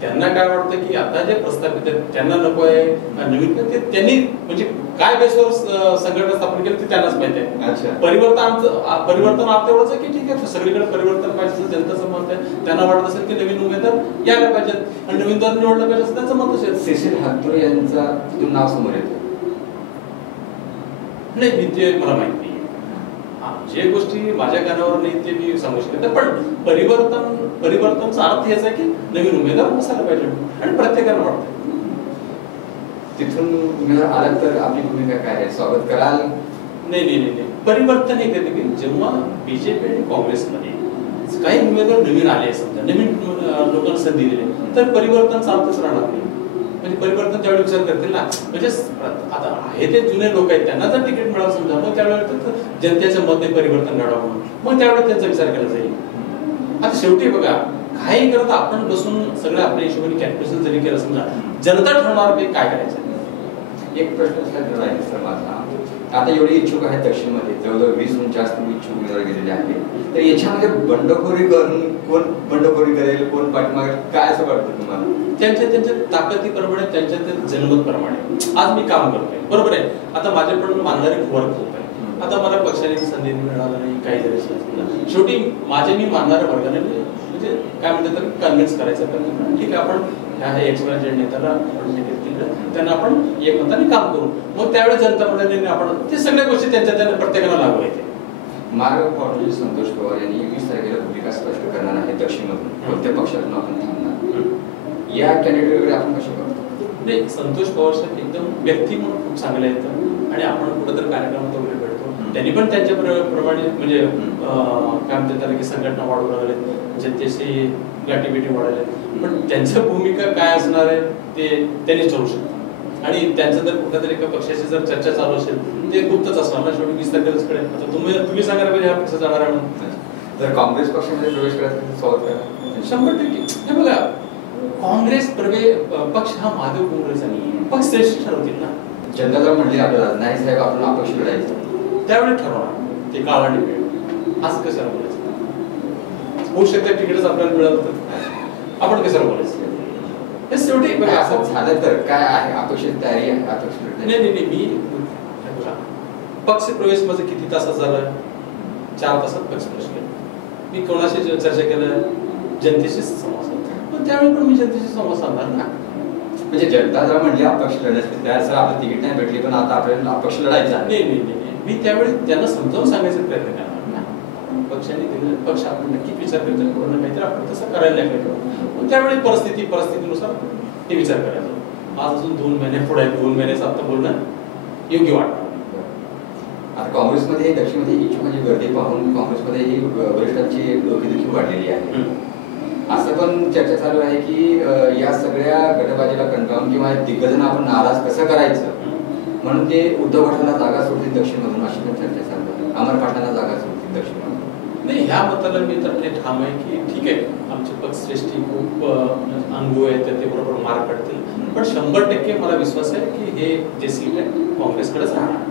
त्यांना काय वाटतं की आता जे प्रस्थापित आहेत त्यांना नको आहे नवीन, ते त्यांनी म्हणजे काय बेसवर संघटना स्थापन केली ते त्यांनाच माहिती आहे. परिवर्तन आता एवढंच आहे की ठीक आहे सगळीकडे परिवर्तन पाहिजे जनतेचं मत आहे. त्यांना वाटत असेल की नवीन उमेदवार यायला पाहिजेत आणि नवीन दर निवडलं पाहिजे असं त्यांचं मत असेल. सेसिल हातुरे यांचा नाव समोर येतं. नाही ते मला माहित नाही, जे गोष्टी माझ्या कानावर नाही ते मी सांगू शकतो. पण परिवर्तनचा अर्थ याचा आहे की नवीन उमेदवार बसायला पाहिजे आणि प्रत्येकाला वाटतं तिथून उमेदवार आला तर आपली भूमिका काय आहे, स्वागत कराल? नाही परिवर्तन हे कधी की जेव्हा बीजेपी आणि काँग्रेसमध्ये काही उमेदवार नवीन आले, समजा नवीन लोकांना संधी दिली तर परिवर्तनचा अर्थच राहणार नाही. म्हणजे परिवर्तन त्यावेळी विचार करतील ना, म्हणजे आता आहे ते जुने लोक आहेत त्यांना जर तिकीट मिळालं समजा मग त्यावेळेला जनतेच्या मध्ये परिवर्तन घडावं म्हणून मग त्यावेळेला त्यांचा विचार केला जाईल. आता शेवटी बघा काही करत आपण बसून सगळं आपल्या हिशोबाने कॅल्क्युलेशन जरी केलं समजा जनता ठरवणार की काय करायचं. एक प्रश्न राहील सर माझा, आता एवढे इच्छुक आहेत दक्षिणमध्ये जवळजवळ 20हून जास्त इच्छुक उमेदवार गेलेले आहेत, तर याच्यामध्ये बंडखोरी करून कोण बंडखोरी करेल कोण पाठीमागे काय असं वाटतं तुम्हाला? त्यांच्या ताकदीप्रमाणे त्यांच्या जन्मतप्रमाणे आज मी काम करतोय बरोबर आहे. आता माझे पण मानणारे वर्ग खूप आहे. आता मला पक्षाने संधी मिळाला नाही काही जरी शेवटी माझे मी मानणाऱ्या वर्गाने म्हणजे काय म्हणतात तर कन्व्हिन्स करायचं ठीक आहे आपण ह्या एक्सपर्ट नेत्याला त्यांना आपण एकमताने काम करू मग त्यावेळेस जनता मंडळीने आपण ते सगळ्या गोष्टी त्यांना प्रत्येकाला लागू येते. मार्ग फॉर्म्युले संतोष पवार यांनी 20 तारखेला भूमिका स्पष्ट करणार आहे दक्षिणमधून कोणत्या पक्षातून आपण थांबणार या कॅन्डिडेटकडे आपण कसे बघतो? नाही संतोष पवार साहेब एकदम व्यक्ती म्हणून खूप चांगले आहेत आणि आपण कुठेतरी कार्यक्रमात वगैरे भेटतो. त्यांनी पण त्यांच्या प्रमाणे म्हणजे काय म्हणतात त्याला की संघटना वाढवू लागले जनतेशी गाठीभेटी वाढवल्या पण त्यांच्या भूमिका काय असणार आहे ते त्यांनी ठरवू शकतात आणि त्यांचं जर कुठल्या तरी एका पक्षाची जर चर्चा चालू असेल ते गुप्तच असणार ना शेवटी 20 तारखेलाच कळेल. आता तुम्ही सांगायला पाहिजे हा पक्ष जाणार आहे म्हणून. जर काँग्रेस पक्षामध्ये प्रवेश करायचा स्वागत करा 100%. हे बघा काँग्रेस पक्ष हा महादेव बोंगरेचा नाही, पक्ष श्रेष्ठ ठरवतील ना. जनता जर म्हणली आपल्याला नाही साहेब आपण अपक्ष लढायचं त्यावेळेस ठरवणार ते काळ आणि वेळ. असं कशाला बोलायचं? होऊ शकते तिकीटच आपल्याला मिळालं तर आपण कशाला बोलायचं? हे शेवटी असं झालं तर काय आहे अपेक्षित तयारी आहे अपक्ष नाही मी पक्ष प्रवेश माझं किती तासात झालं? 4 तासात पक्ष प्रवेश केला. मी कोणाशी चर्चा केलं? जनतेशी संवाद साधला. पण त्यावेळी पण मी जनतेशी संवाद साधणार ना. म्हणजे जनता जर म्हणली अपक्ष लढण्यासाठी तयार, सर आपलं तिकीट नाही भेटली पण आता आपल्याला अपक्ष लढायचं आहे. नाही, मी त्यावेळी त्यांना समजावून सांगायचा प्रयत्न करणार. पक्षाने दिलेलं पक्ष आपण नक्की विचार करतो पूर्ण काहीतरी आपण तसं करायला नाही पाहिजे. त्यावेळी परिस्थितीनुसार ते विचार करायचा. आज अजून 2 महिने पुढे आहेत, 2 महिन्याचं आता बोलणं योग्य वाटतं. आता काँग्रेसमध्ये दक्षिणमध्ये इच्छुकांची गर्दी पाहून काँग्रेसमध्येही वरिष्ठांची डोकेदुखी वाढलेली आहे. असं पण चर्चा चालू आहे की या सगळ्या गटबाजीला कंटाळून किंवा दिग्गजांना आपण नाराज कसं करायचं म्हणून ते उद्धव गटाला जागा सोडतील दक्षिणमधून, अशी पण चर्चा चालू आहे. अमर पाटलांना जागा सोडतील दक्षिणमधून. नाही, ह्या मताला मी तर ठाम आहे की ठीक आहे, आमचे पक्षश्रेष्ठी खूप अनुभव आहेत, ते बरोबर मार्ग काढतील. पण 100% मला विश्वास आहे की हे जे सीट आहे काँग्रेसकडेच राहणार.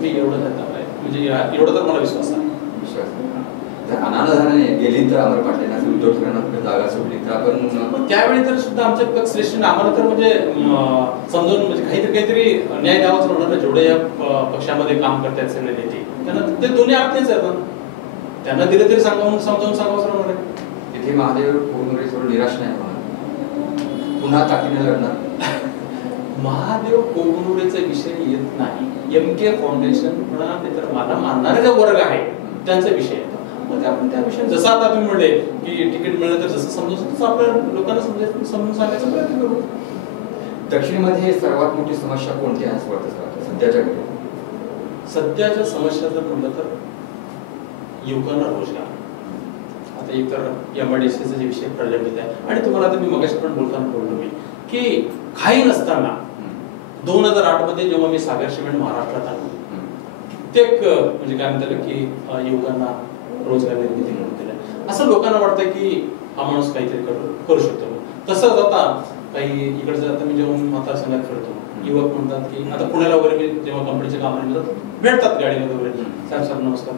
मी एवढं म्हणजे एवढं तर मला विश्वास आहे. जर अनाधाराने गेली तर अमर पाटलांना उद्धव ठाकरेंना जागा सोडली तर आपण त्यावेळी तर सुद्धा आमच्या पक्षश्रेष्ठींना आम्हाला तर म्हणजे समजावून म्हणजे काहीतरी न्याय द्यावाच होणार. जेवढे या पक्षामध्ये काम करतात सगळे नेते, त्यांना ते दोन्ही आपलेच आहेत ना, त्यांना दिले तरी समजावून सांगावंच होणार आहे. तिथे महादेव कोगनोरे थोडं निराश नाही होणार, पुन्हा ताकदीने लढणार. महादेव कोगनोरेचा विषय येत नाही. MK फाउंडेशन म्हणा, तर मला मानणारे जो वर्ग आहे त्यांचा विषय येतो. मग आपण त्या विषयात जसं आता तुम्ही म्हणले की तिकीट मिळालं तर जसं समजून तसं आपल्या लोकांना समजून सांगायचा प्रयत्न करू. दक्षिणमध्ये सर्वात मोठी समस्या कोणती आहे असं वाटतं सध्याच्या घडीला? सध्याच्या समस्या जर म्हणलं तर युवकांना रोजगार. आता एकतर MIDCचा जे विषय प्रलंबित आहे आणि तुम्हाला आता मी मगाशी पण बोलताना बोललो मी की काही नसताना 2008 मध्ये जेव्हा मी सागर सिमेंट महाराष्ट्रात आलो, ते म्हणजे काय म्हणतात की युवकांना रोजगार निर्मिती म्हणून दिला. असं लोकांना वाटतं की हा माणूस काहीतरी करू शकतो. तसंच आता काही इकडचं आता मी जेव्हा मतदारसंघात फिरतो, युवक म्हणतात की आता पुण्याला वगैरे मी जेव्हा कंपनीच्या कामाला भेटतात गाडीमध्ये वगैरे, साहेब नमस्कार,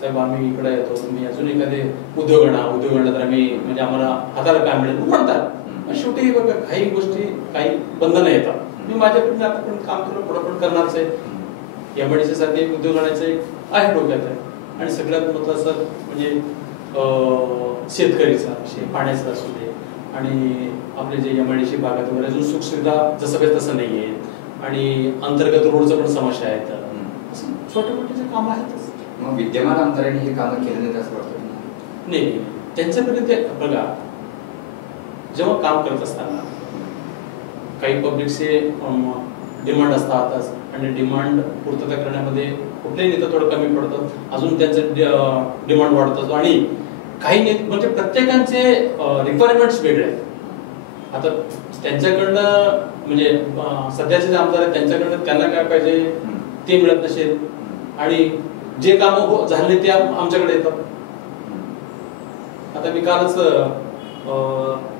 साहेब आम्ही इकडे येतो, तुम्ही अजून एखादे उद्योग आणला तर आम्ही म्हणजे आम्हाला हाताला काय मिळेल म्हणतात. शेवटी बघा काही गोष्टी काही बंधनं येतात. मी माझ्याकडून आतापर्यंत काम केलं, पुढे पण करणारच आहे. MIDC साठी एक उद्योग आणायचं आहे डोक्यात आहे. आणि सगळ्यात महत्वाचं म्हणजे शेतकरीचा विषय, पाण्याचा असू दे, आणि आपले जे MIDC भागात वगैरे अजून सुखसुविधा जसं काही तसं नाही आहे, आणि अंतर्गत रोडचं पण समस्या आहेत. छोटे मोठे जे काम आहेतच. मग विद्यमान आमदारांनी हे कामं केले नाही असं वाटतं? नाही, त्यांच्याकडे ते बघा, जेव्हा काम करत असताना काही पब्लिकचे डिमांड असतातच, आणि डिमांड पूर्तता करण्यामध्ये कुठल्याही नेता थोडं कमी पडतं, अजून त्यांचं डिमांड वाढतं. आणि काही नेते म्हणजे प्रत्येकाचे रिक्वायरमेंट्स वेगळे आहेत. आता त्यांच्याकडनं म्हणजे सध्याचे जे आमदार आहेत त्यांच्याकडनं त्यांना काय पाहिजे ते मिळत नसेल, आणि जे कामं झाले ते आमच्याकडे येतात. आता मी कालच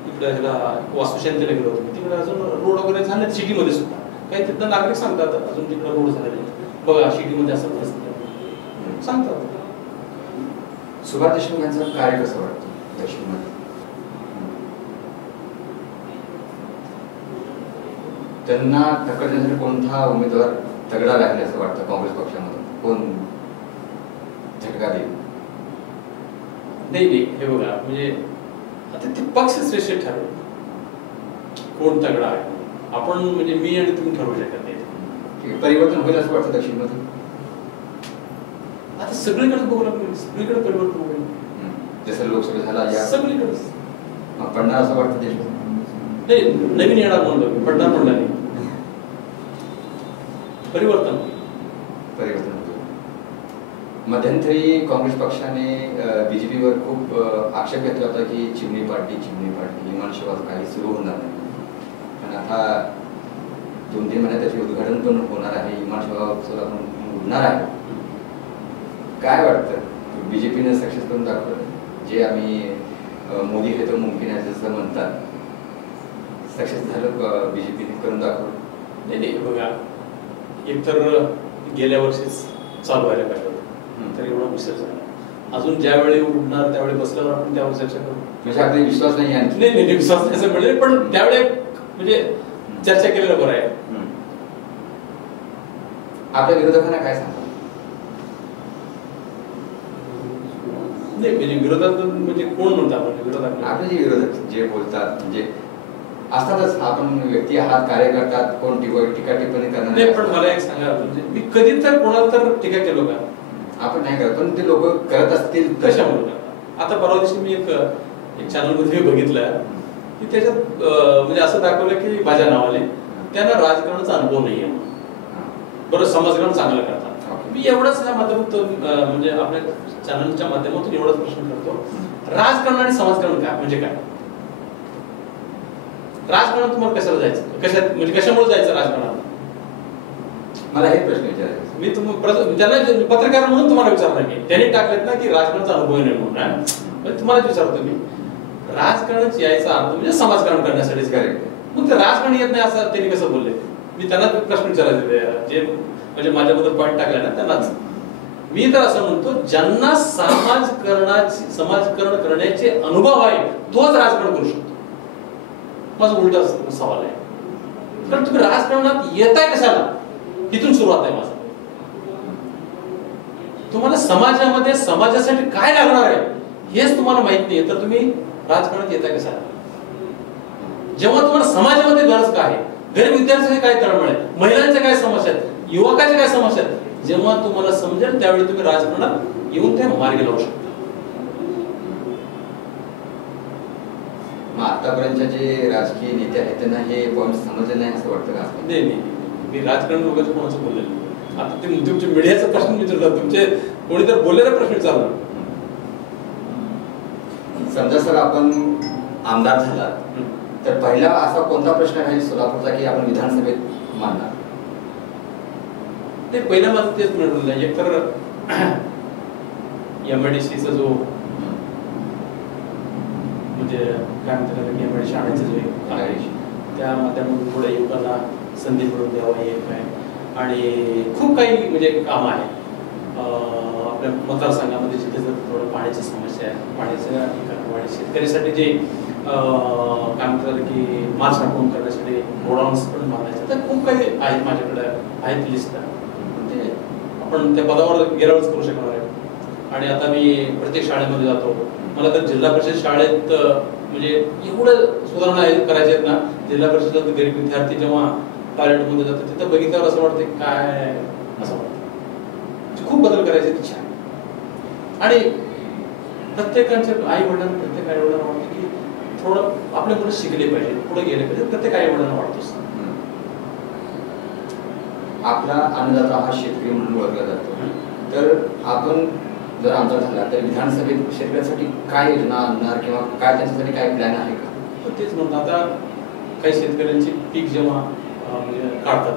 इकडे ह्याला वास्तुशांतीला गेलो होतो, तिकडे अजून रोड वगैरे झाले सिटीमध्ये सुद्धा. काही तिथं नागरिक सांगतात अजून तिकडे रोड झालेले बघा, सिटीमध्ये असं परिस्थिती सांगतात. सुभाष देशमुख यांचं कार्य कसं वाटतं दक्षिणमध्ये? त्यांना टक्कर देण्यासाठी कोणता उमेदवार तगडा लागेल असं वाटतं काँग्रेस पक्षामधून? कोण झटका देईल? नाही, हे बघा म्हणजे आता ते पक्षश्रेष्ठी ठरवलं कोण तगडा आहे. आपण म्हणजे मी आणि तुम्ही ठरवू शकत नाही. परिवर्तन होईल असं वाटतं दक्षिणमध्ये? आता सगळीकडे बघूला सगळीकडे परिवर्तन होईल. जसं लोकसभा झाला या सगळीकडेच पडणार असं वाटतं देशमुख? नाही, नवीन येणार म्हणलं, पडणार म्हणलं नाही, परिवर्तन होईल. मध्यंतरी काँग्रेस पक्षाने BJPवर खूप आक्षेप घेतला होता की चिमणी पार्टी विमान सेवा काही सुरू होणार नाही. पण आता 2-3 महिन्यात त्याचे उद्घाटन पण होणार आहे, विमान सेवा पण उडणार आहे. काय वाटतं, BJPने सक्सेस करून दाखवलं जे आम्ही मोदी हे तर मुमकिन आहे जसं म्हणतात, सक्सेस झालं BJPने करून दाखवलं? नाही बघा, एकतर गेल्या वर्षीच चालू व्हायला पाहिजे तर एवढा विसर झाला. अजून ज्यावेळी उडणार त्यावेळी बसल्यावर आपण त्यावर चर्चा करू. म्हणजे आपले विश्वास नाही आहे? नाही, विश्वास नाही असं म्हणले, पण त्यावेळी म्हणजे चर्चा केलेलं बरं आहे. आपल्या विरोधकांना काय सांगा? नाही म्हणजे विरोधात म्हणजे कोण म्हणतात, म्हणजे विरोधक आपले जे विरोधक जे बोलतात म्हणजे असतातच, आपण व्यक्ती आहात, कार्य करतात, कोण टीका टिप्पणी करणार नाही. पण मला एक सांगा, म्हणजे मी कधी तर कोणाला तर टीका केलो का? आपण नाही करत, पण ते लोक करत असतील कशामुळे करतात? आता परवा दिवशी मी एक चॅनलमध्ये बघितलं की त्याच्यात म्हणजे असं दाखवलं की माझ्या नावाने त्यांना राजकारणाचा अनुभव नाही आहे, बरं समाजकारण चांगलं करतात. मी एवढंच ह्या माध्यमातून म्हणजे आपल्या चॅनलच्या माध्यमातून एवढाच प्रश्न करतो, राजकारण आणि समाजकारण काय म्हणजे काय? राजकारणात तुम्हाला कशाला जायचं, म्हणजे कशामुळे जायचं राजकारणात? मला हे प्रश्न विचारायचे. मी त्यांना पत्रकार म्हणून तुम्हाला विचारणार की त्यांनी टाकलेत ना की राजकारणाचा अनुभव नाही म्हणून, तुम्हाला विचारतो मी, राजकारणात यायचा अर्थ म्हणजे समाजकारण करण्यासाठीच करेक्ट. मग ते राजकारण येत नाही असं त्यांनी कसं बोलले? मी त्यांना प्रश्न विचारायचे, जे म्हणजे माझ्याबद्दल पॉईंट टाकले ना त्यांनाच. मी तर असं म्हणतो, ज्यांना समाजकारण करण्याचे अनुभव आहे तोच राजकारण करू शकतो. माझा उलटा सवाल आहे, कारण तुम्ही राजकारणात येताय कशाला, इथून सुरुवात आहे माझा. तुम्हाला समाजामध्ये समाजासाठी काय लागणार आहे हेच तुम्हाला माहित नाही, तर तुम्ही राजकारणात येताय कशाला? जेव्हा तुम्हाला समाजामध्ये गरज काय आहे, गरीब विद्यार्थ्यांचे काय तळमळ आहे, महिलांच्या काय समस्या आहेत, युवकाच्या काय समस्या आहेत, जेव्हा तुम्हाला समजेल त्यावेळी तुम्ही राजकारणात येऊन त्या मार्गी लावू शकता. आतापर्यंतचे जे राजकीय नेते आहेत त्यांना हे पॉईंट समजले नाही असं वाटतं का? नाही, मी राजकारण लोकांचं कोणाचं बोललेलं नाही. आता ते तुमच्या मीडियाचा प्रश्न विचारला, तुमचे कोणीतरी बोललेला प्रश्न विचारला. समजा सर आपण आमदार झाला तर पहिला असा कोणता प्रश्न आहे सोलापूरचा की आपण विधानसभेत मांडणार? ते पहिल्या माझं तेच मिळवलं नाही. एक तर MIDCचा जो म्हणजे काय म्हणतात MIDC आणायचं जो आहे त्या माध्यमातून थोड्या युवकांना संधी मिळवून द्यावा हे काय, आणि खूप काही म्हणजे कामं आहे आपल्या मतदारसंघामध्ये जिथे जर थोडं पाण्याची समस्या आहे, पाण्याचं शेतकऱ्यासाठी जे काय म्हणतात की माल साठवून करण्यासाठी गोडाऊन्स पण बांधायचे, तर खूप काही आहेत माझ्याकडे, आहेत लिस्ट. म्हणजे आपण त्या पदावर गेल्यावरच करू शकणार आहे. आणि आता मी प्रत्येक शाळेमध्ये जातो, मला तर जिल्हा परिषद शाळेत म्हणजे एवढं सुधारणा करायच्या आहेत ना, जिल्हा परिषदेत गरीब विद्यार्थी जेव्हा टॉयलेटमध्ये जातात तिथं बघितल्यावर असं वाटतं काय, असं वाटतं खूप बदल करायचे इच्छा. आणि प्रत्येकाच्या आई वडिलांना, प्रत्येक आई वडिलांना वाटतं की थोडं आपले मुलं शिकले पाहिजे, पुढे गेले पाहिजे, प्रत्येक आई वडिलांना वाटतोच. आपला अन्नदाता हा शेतकरी म्हणून ओळखला जातो, तर आपण जर आमदार झाला तर विधानसभेत शेतकऱ्यांसाठी काय योजना आणणार किंवा काय त्यांच्यासाठी काय प्लॅन आहे का? तर तेच म्हणतो, आता काही शेतकऱ्यांची पीक जेव्हा म्हणजे काढतात,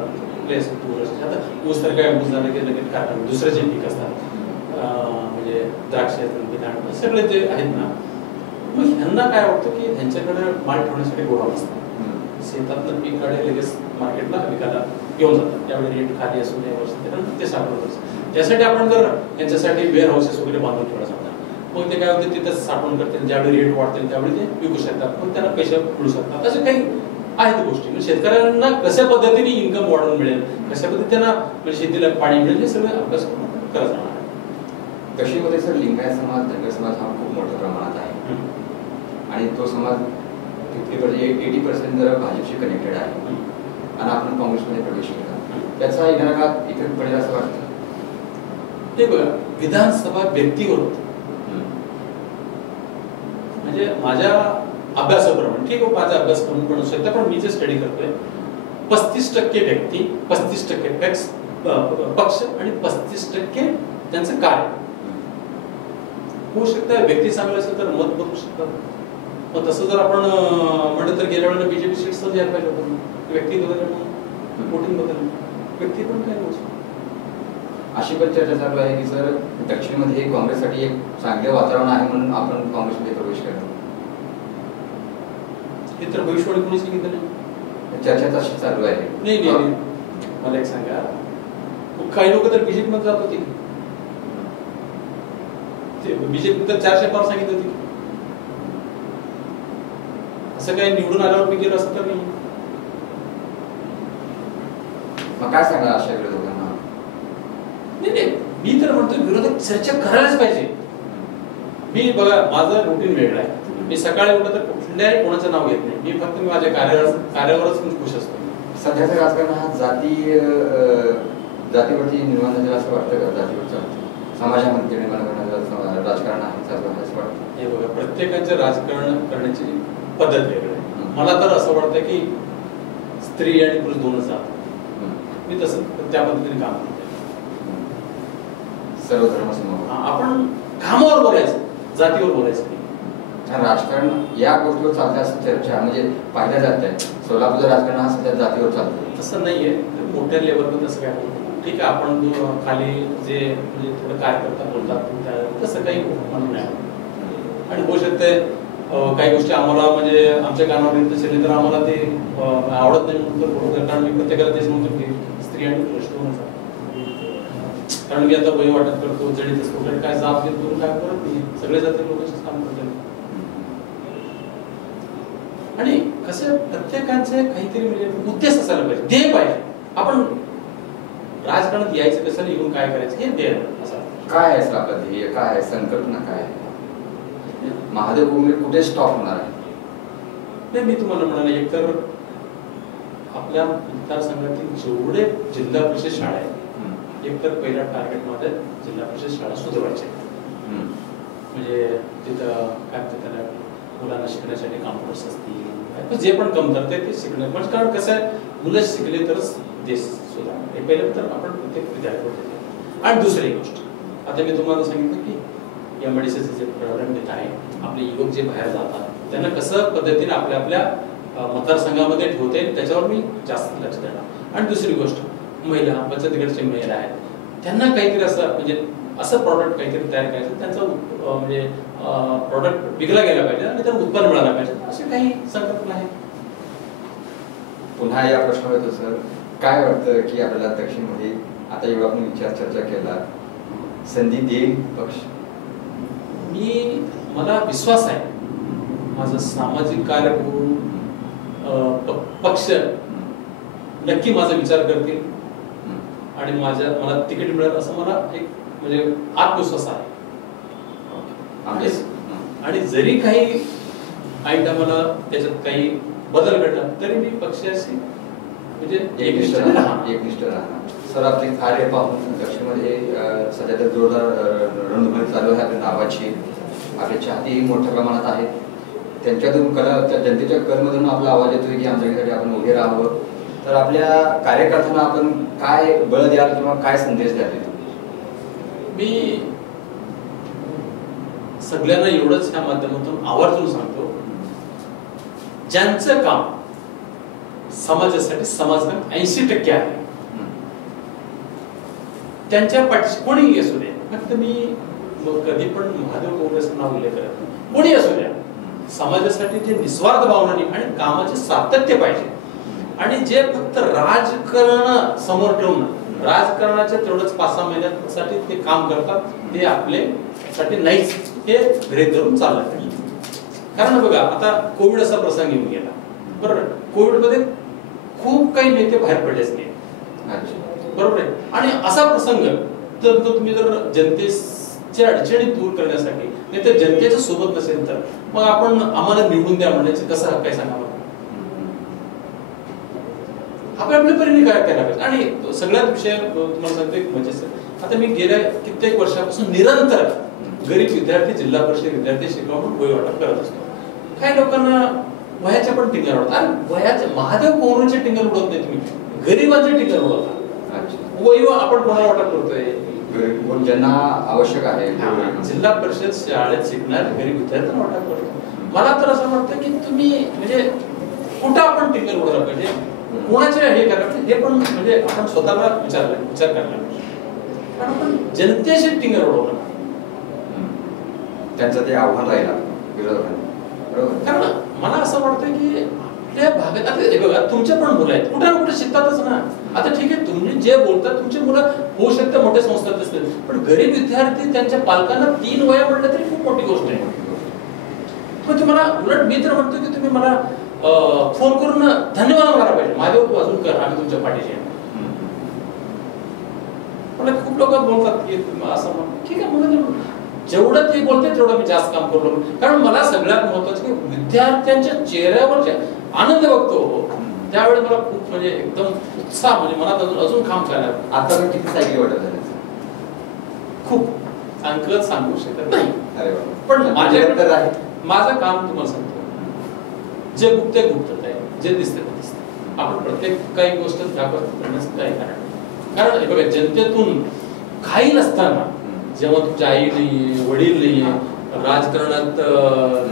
आता ऊस तर काय ऊस झालं की लगेच काढतात, दुसरे जे पीक असतात म्हणजे द्राक्ष सगळे जे आहेत ना, मग ह्यांना काय वाटतं की ह्यांच्याकडे माल ठेवण्यासाठी गोडाऊन असतात, शेतातलं पीक काढे लगेच मार्केटला विकायला घेऊन जातात, त्यावेळी रेट खाली असून ते साठवतात. त्यासाठी आपण जर यांच्यासाठी वेअर हाऊसेस वगैरे बांधून ठेवलं जातात, मग ते काय होते तिथं साठवण करतील, ज्यावेळी रेट वाढतील त्यावेळी ते विकू शकतात, मग त्यांना पैसे मिळू शकतात. असे काही आहेत गोष्टी. म्हणजे शेतकऱ्यांना कशा पद्धतीने इन्कम वाढवून मिळेल, कशा पद्धतीने त्यांना म्हणजे शेतीला पाणी मिळेल, हे सगळं अभ्यास करत राहणार. दक्षिणमध्ये सर लिंगायत समाज, धनगर समाज हा खूप मोठ्या प्रमाणात आहे आणि तो समाज 80% जर भाजपशी कनेक्टेड आहे आणि आपण काँग्रेसमध्ये प्रवेश केला, त्याचा येणाऱ्या काळात इफेक्ट पडेल असं वाटतं? ते बघा, विधानसभा व्यक्तीवर होत, म्हणजे माझ्या अभ्यासाप्रमाणे, ठीक आहे माझा अभ्यास करून पण असू शकता, पण मी जे स्टडी करतोय 35% व्यक्ती, 35% पक्ष आणि 35% त्यांचं कार्य होऊ शकतं. व्यक्ती चांगलं असेल तर मत बदलू शकतात. मग तसं जर आपण म्हणलं तर गेल्या वेळेला BJP सीट्स यायला पाहिजे होतं, व्यक्ती बदलल्यामुळे वोटिंग बदललं, व्यक्ती पण काय नव्हतं. अशी पण चर्चा चालू आहे की सर दक्षिणमध्ये काँग्रेससाठी एक चांगले वातावरण आहे म्हणून आपण काँग्रेसमध्ये प्रवेश करतो. हे तर भविष्यवाणी कोणी सांगितलं नाही, चर्चा तशी चालू आहे. नाही मला एक सांगा, काही लोक तर BJP मध्ये जात होते, BJP तर 400 पार सांगितलं होती, असं काही निवडून आल्यावर मी गेलो असं तर नाही. मग काय सांगा अशा विरोधकांना? नाही, मी तर म्हणतो विरोधक चर्चा करायलाच पाहिजे. मी बघा, माझं रुटीन वेगळं आहे, मी सकाळी उठलं तर कुठल्याही कोणाचं नाव घेत नाही. मी फक्त माझ्या कार्यावरच खुश असतो. सध्याचं राजकारण हा जातीवरती निर्माण झालेला असं वाटतं का? जातीवर चालतं समाजामध्ये निर्माण करण्याचं राजकारण आहे चालू आहे असं वाटतं? हे बघा, प्रत्येकाचं राजकारण करण्याची पद्धत वेगळी आहे. मला तर असं वाटतं की स्त्री आणि पुरुष दोनच आहात. मी तसं त्या पद्धतीने काम करतो. सर्व धर्म समभाव. आपण कामावर बोलायचं, जातीवर बोलायचं नाही. राजकारण या गोष्टीवर चालते असं चर्चा म्हणजे पाहिल्या जात आहे. सोलापूरचं राजकारण हा सध्या जातीवर चालतं. तसं नाहीये, मोठ्या लेवलवर तसं काय होतं. ठीक आहे, आपण खाली जे म्हणजे थोडं कार्यकर्ता बोलतात तसं काही म्हणून नाही. आणि होऊ शकते काही गोष्टी आम्हाला म्हणजे आमच्या कानावर येत असेल तर आम्हाला ते आवडत नाही म्हणून तर बरोबर. कारण मी प्रत्येकाला तेच म्हणतो की स्त्री आणि पुरुष दोनच आहे. कारण मी आता वय वाटत करतो, जडीत असतो, काय जात घेत करून काय करत नाही. सगळे जाती लोकांचेच काम करतात. आणि कसं प्रत्येकाचे काहीतरी म्हणजे उद्देश असायला पाहिजे, ध्येय पाहिजे. आपण राजकारणात यायचं कसं, येऊन काय करायचं हे ध्येय असं. काय आहे आपलं ध्येय, काय आहे संकल्पना, काय आहे? महादेव भूमी कुठे स्टॉप होणार आहे? मी तुम्हाला म्हणाले, एकतर आपल्या मतदारसंघातील जेवढे जिल्हा परिषद शाळा आहेत, एकतर पहिला टार्गेट मध्ये जिल्हा परिषद शाळा सुधारायच्या. म्हणजे तिथं काय म्हणतात त्याला, मुलांना शिकण्यासाठी कॉम्प्युटर्स असतील, जे पण कमतरता आहे ते शिकणं. म्हणजे कारण कसं आहे, मुलं शिकले तरच देश सुधारणार. हे पहिलं तर आपण प्रत्येक विद्यार्थी. आणि दुसरी गोष्ट, आता मी तुम्हाला सांगितलं की एमआयडीसीचे जे प्रलंबित आहे, आपले युवक जे बाहेर जातात त्यांना कसं पद्धतीने आपल्या आपल्या मतदारसंघामध्ये ठेवता येईल त्याच्यावर मी जास्त लक्ष देणार. आणि दुसरी गोष्ट, महिला बचत गटाच्या महिला आहेत, त्यांना काहीतरी असं म्हणजे असं प्रॉडक्ट काहीतरी तयार करायचं, त्यांचं म्हणजे प्रॉडक्ट विकला गेला पाहिजे आणि त्यांना उत्पन्न मिळालं पाहिजे, असे काही संकल्पना आहेत. पुन्हा या प्रश्नावर येतो सर, काय वाटतं की आपल्याला दक्षिणमध्ये आता एवढा आपण विचार चर्चा केला, संधी देईल पक्ष? मला विश्वास आहे, माझं सामाजिक कार्य करून पक्ष नक्की माझा विचार करतील आणि मला तिकीट मिळेल असं मला एक म्हणजे आत्मविश्वास आहे. आणि जरी काही टायमाला त्याच्यात काही बदल घडला तरी मी पक्षाशी म्हणजे एकनिष्ठ राहणार. सर, आपले कार्य पाहून दक्षिणमध्ये सध्या तर जोरदार रणधुमाळी चालू आहे. आपल्या नावाची आपले चाहतेही मोठ्या प्रमाणात आहेत. त्यांच्यातून जनतेच्या कलमधून आपला आवाज येतोय की आमच्यासाठी आपण उभे राहावं. तर आपल्या कार्यकर्त्यांना आपण काय बळ द्याल किंवा काय संदेश द्याल? मी सगळ्यांना एवढंच ह्या माध्यमातून आवर्जून सांगतो, ज्यांचं काम समाजासाठी समाजकाम 80% आहे त्यांच्या पाठीशी कोणीही असू दे. फक्त मी कधी पण महादेव काँग्रेसचं नाव उल्लेख करत नाही. कोणी असू द्या, समाजासाठी जे निस्वार्थ भावनाने आणि कामाचे सातत्य पाहिजे आणि जे फक्त राजकारण समोर ठेवून राजकारणाच्या तेवढंच 5-6 महिन्यासाठी ते काम करतात, ते आपल्यासाठी नाहीच, हे गृहीत धरून चाललं पाहिजे. कारण बघा, आता कोविड असा प्रसंग येऊन गेला, बरोबर. कोविड मध्ये खूप काही नेते बाहेर पडलेच नाही, बरोबर आहे. आणि असा प्रसंग तर तुम्ही जर जनतेच्या अडचणी दूर करण्यासाठी नाही तर जनतेच्या सोबत नसेल तर मग आपण आम्हाला निवडून द्या म्हणण्याचं कसं हक्क आहे सांगा मला. आपल्या परीने काय करायला पाहिजे. आणि सगळ्यात विषय तुम्हाला सांगतो म्हणजे आता मी गेल्या कित्येक वर्षापासून निरंतर गरीब विद्यार्थी, जिल्हा परिषद विद्यार्थी शिकवून वय वाटप करत असतो. काही लोकांना वयाच्या पण टिंगर उडवतात. आणि वयाच्या महादेव काँग्रेसचे टिंगर उडवत नाही तुम्ही, गरीबांचे टिंगर उडवता. वय आपण कोणाला वाटप करतोय? ज्यांना आवश्यक आहे जिल्हा परिषद शाळेत शिकणारे गरीब विद्यार्थ्यांना वाटप करतो. मला तर असं वाटतं की तुम्ही म्हणजे कुठं आपण टिंगर उडवला पाहिजे, कोणाचे हे करायला पाहिजे, हे पण म्हणजे आपण स्वतःला विचार करायला पाहिजे. कारण आपण जनतेशी टिंगर उडवलं त्यांचं ते आव्हान राहिला विरोधकांना, बरोबर. कारण मला असं वाटतं की आपल्या भागात आता हे बघा, तुमचे पण मुलं आहेत, कुठे ना कुठे शिकतातच ना. आता ठीक आहे, तुम्ही जे बोलतात तुमची मुलं होऊ शकते मोठ्या संस्थात असतील, पण गरीब विद्यार्थी त्यांच्या पालकांना 3 वया म्हटलं तरी खूप मोठी गोष्ट आहे. पण तुम्हाला उलट मी तर म्हणतो की तुम्ही मला फोन करून धन्यवाद मागायला पाहिजे, महादेव तू अजून कर, आम्ही तुमच्या पाठीशी आहे. मला खूप लोक बोलतात की असं ठीक आहे, मग जेवढं ते बोलते तेवढं मी जास्त काम करू लागलो. कारण मला सगळ्यात महत्वाचं की विद्यार्थ्यांच्या चेहऱ्यावर जे आनंद बघतो त्यावेळेस मला खूप म्हणजे एकदम उत्साह, म्हणजे मनात अजून काम करायला. आता पण किती सायकली वाटत झाले? खूप अंक सांगू शकत नाही. अरे पण माझ्याकडे आहे माझं काम तुम्हाला सांगतो, जे गुप्त आहे गुप्त आहे, जे दिसते ते दिसते. आपण प्रत्येक काही गोष्ट व्यापक करण्याचं काही कारण हे बघा, जनतेतून काही नसताना जेव्हा तुमची आई नाहीये, वडील नाहीये, राजकारणात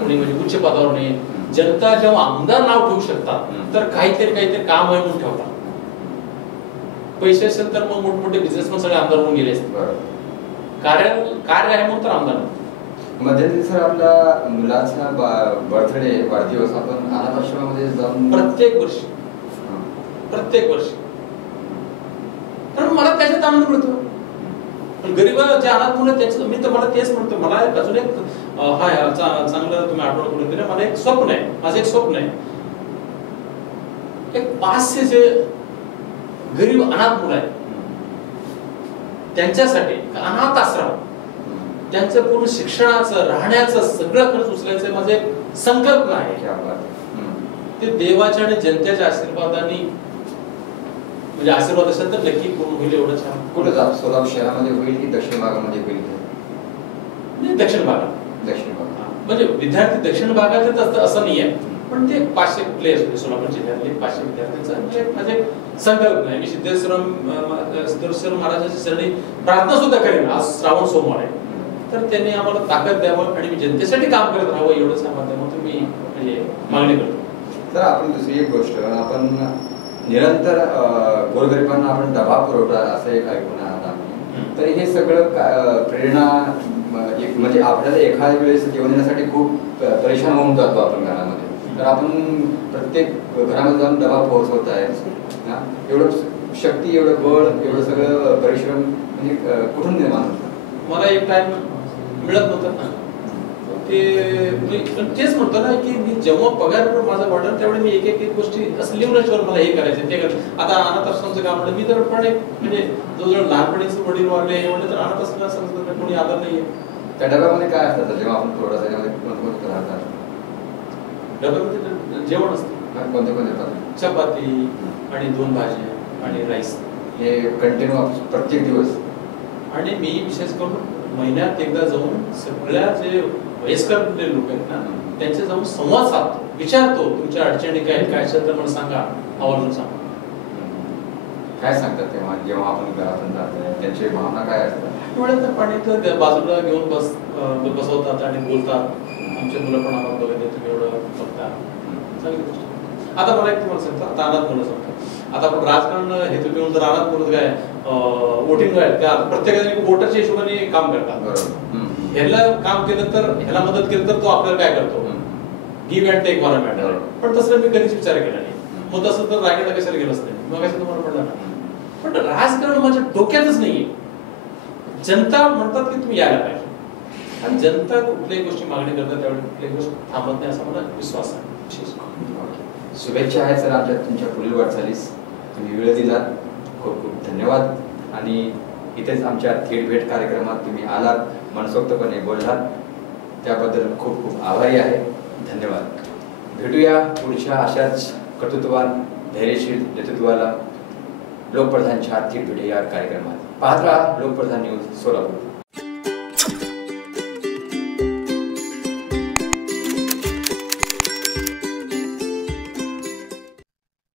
कोणी म्हणजे उच्च पदावर नाही, जनता जेव्हा आमदार नाव ठेवू शकतात तर काहीतरी काम आहे म्हणून ठेवतात. पैसे असेल तर मग मोठमोठे बिझनेसमॅन सगळे आमदार होऊन गेले असते. कार्य आहे म्हणून तर आमदार. मध्यंतरी सर आपला मुलाचा बर्थडे वाढदिवस आपण अनाथ आश्रमामध्ये जाऊन प्रत्येक वर्षी कारण मला त्याच्यात आनंद मिळतो. पण गरीब जे अनाथ मुलं त्याचं मी तर मला तेच म्हणतो, मला अजून एक चांगलं तुम्ही आठवण करून दिलं. मला एक स्वप्न आहे, माझं एक स्वप्न आहे, एक 500 जे गरीब अनाथ मुलं आहेत त्यांच्यासाठी अनाथ आश्रम, त्यांचं पूर्ण शिक्षणाचं राहण्याचं सगळं खर्च उचलायचं माझं एक संकल्पना आहे. ते देवाच्या आणि जनतेच्या आशीर्वादाने म्हणजे आशीर्वाद असेल तर नक्की पूर्ण होईल. एवढं छान. कुठं जात? सोलापूर शहरामध्ये होईल की दक्षिण भागामध्ये होईल? दक्षिण भागात. म्हणजे विद्यार्थी दक्षिण भागातच असतं असं नाही आहे, पण ते 500 कुठले असू दे, सोलापूर जिल्ह्यातले 500 विद्यार्थ्यांचा माझे संकल्पना आहे. मी सिद्धेश्वर महाराजांच्या चरणी प्रार्थना सुद्धा करेन. आज श्रावण सोमवार आहे, तर त्यांनी आम्हाला ताकद द्यावं आणि मी जनतेसाठी काम करत राहावं एवढंच माध्यमातून मी म्हणजे मागणी करतो. तर आपण दुसरी एक गोष्ट, आपण निरंतर गोरगरिबांना आपण डबा पुरवठा असं एक ऐकून आहात आम्ही. तर हे सगळं प्रेरणा एक म्हणजे आपल्याला एखाद्या वेळेस जेवण देण्यासाठी खूप परेशान होऊन जातो आपण घरामध्ये, तर आपण प्रत्येक घरामध्ये जाऊन डबा पोहोचवत आहे ना, एवढं शक्ती, एवढं बळ, एवढं सगळं परिश्रम म्हणजे कुठून निर्माण होतं? मला एक टाइम मिळत नव्हतं ना, ते तेच म्हणतो ना की मी जेव्हा पगार माझा वाढला त्यावेळी मी एक गोष्टी असं लिहून मला हे करायचं ते करायचं. आता अनाथ आश्रमचं काम म्हणलं, मी तर पण एक म्हणजे जवळजवळ लहानपणीच वडील वारले हे म्हणलं तर अनाथ आश्रमाला समजतं कोणी आलं नाहीये. त्या डब्यामध्ये काय असतं जेव्हा आपण थोडंसं त्याच्यामध्ये कोणते राहतात? डब्यामध्ये जेवण असतं. कोणते येतात? चपाती आणि 2 भाज्या आणि राईस, हे कंटिन्यू प्रत्येक दिवस. आणि मी विशेष करून महिन्यात एकदा जाऊन सगळ्या जे वयस्कर लोक आहेत ना त्यांचे जाऊन संवाद साधतो, विचारतो तुमच्या अडचणी काय असेल तर मला सांगा, आवर्जून सांगा. काय सांगतात तेव्हा जेव्हा आपण घरातून जातो, त्यांची भावना काय असतात? डोळ्यात पाणी तर बाजूला घेऊन बसवतात आणि बोलतात, आमचे मुलं पण आम्हाला बघितले तुम्ही एवढं बघता, चांगली गोष्ट. आता मला एक तुम्हाला सांगतो, आता अनाथ मुलं सांगतो, आता आपण राजकारण हेतू घेऊन जर अनाथ मुलं काय वोटिंग आहेत त्या प्रत्येकाने वोटरच्या हिशोबाने काम करतात. ह्याला काम केलं तर ह्याला मदत केली तर तो आपल्याला काय करतो, गिव्ह अँड टेक मला मॅटर. पण तसं मी कधीच विचार केला नाही. मग तसं तर रायगडला कशाला गेलंच नाही, मग कसं तुम्हाला पडलं ना. पण राजकारण माझ्या डोक्यातच नाहीये. जनता म्हणतात की तुम्ही यायला पाहिजे आणि जनता कुठल्याही गोष्टी मागणी करतात त्यावेळी कुठल्याही गोष्ट थांबत नाही असा मला विश्वास आहे. शुभेच्छा आहेत सर आमच्या तुमच्या पुढील वाटचालीस. तुम्ही वेळ दिलात, खूप खूप धन्यवाद. आणि इथेच आमच्या थेट भेट कार्यक्रमात तुम्ही आलात, मनसोक्तपणे बोललात, त्याबद्दल खूप खूप आभारी आहे. धन्यवाद. भेटूया पुढच्या अशाच कर्तृत्ववान धैर्यशील नेतृत्वाला लोकप्रधानच्या थेट भेट या कार्यक्रमात. पाहत राहा लोकप्रधान न्यूज सोलापूर.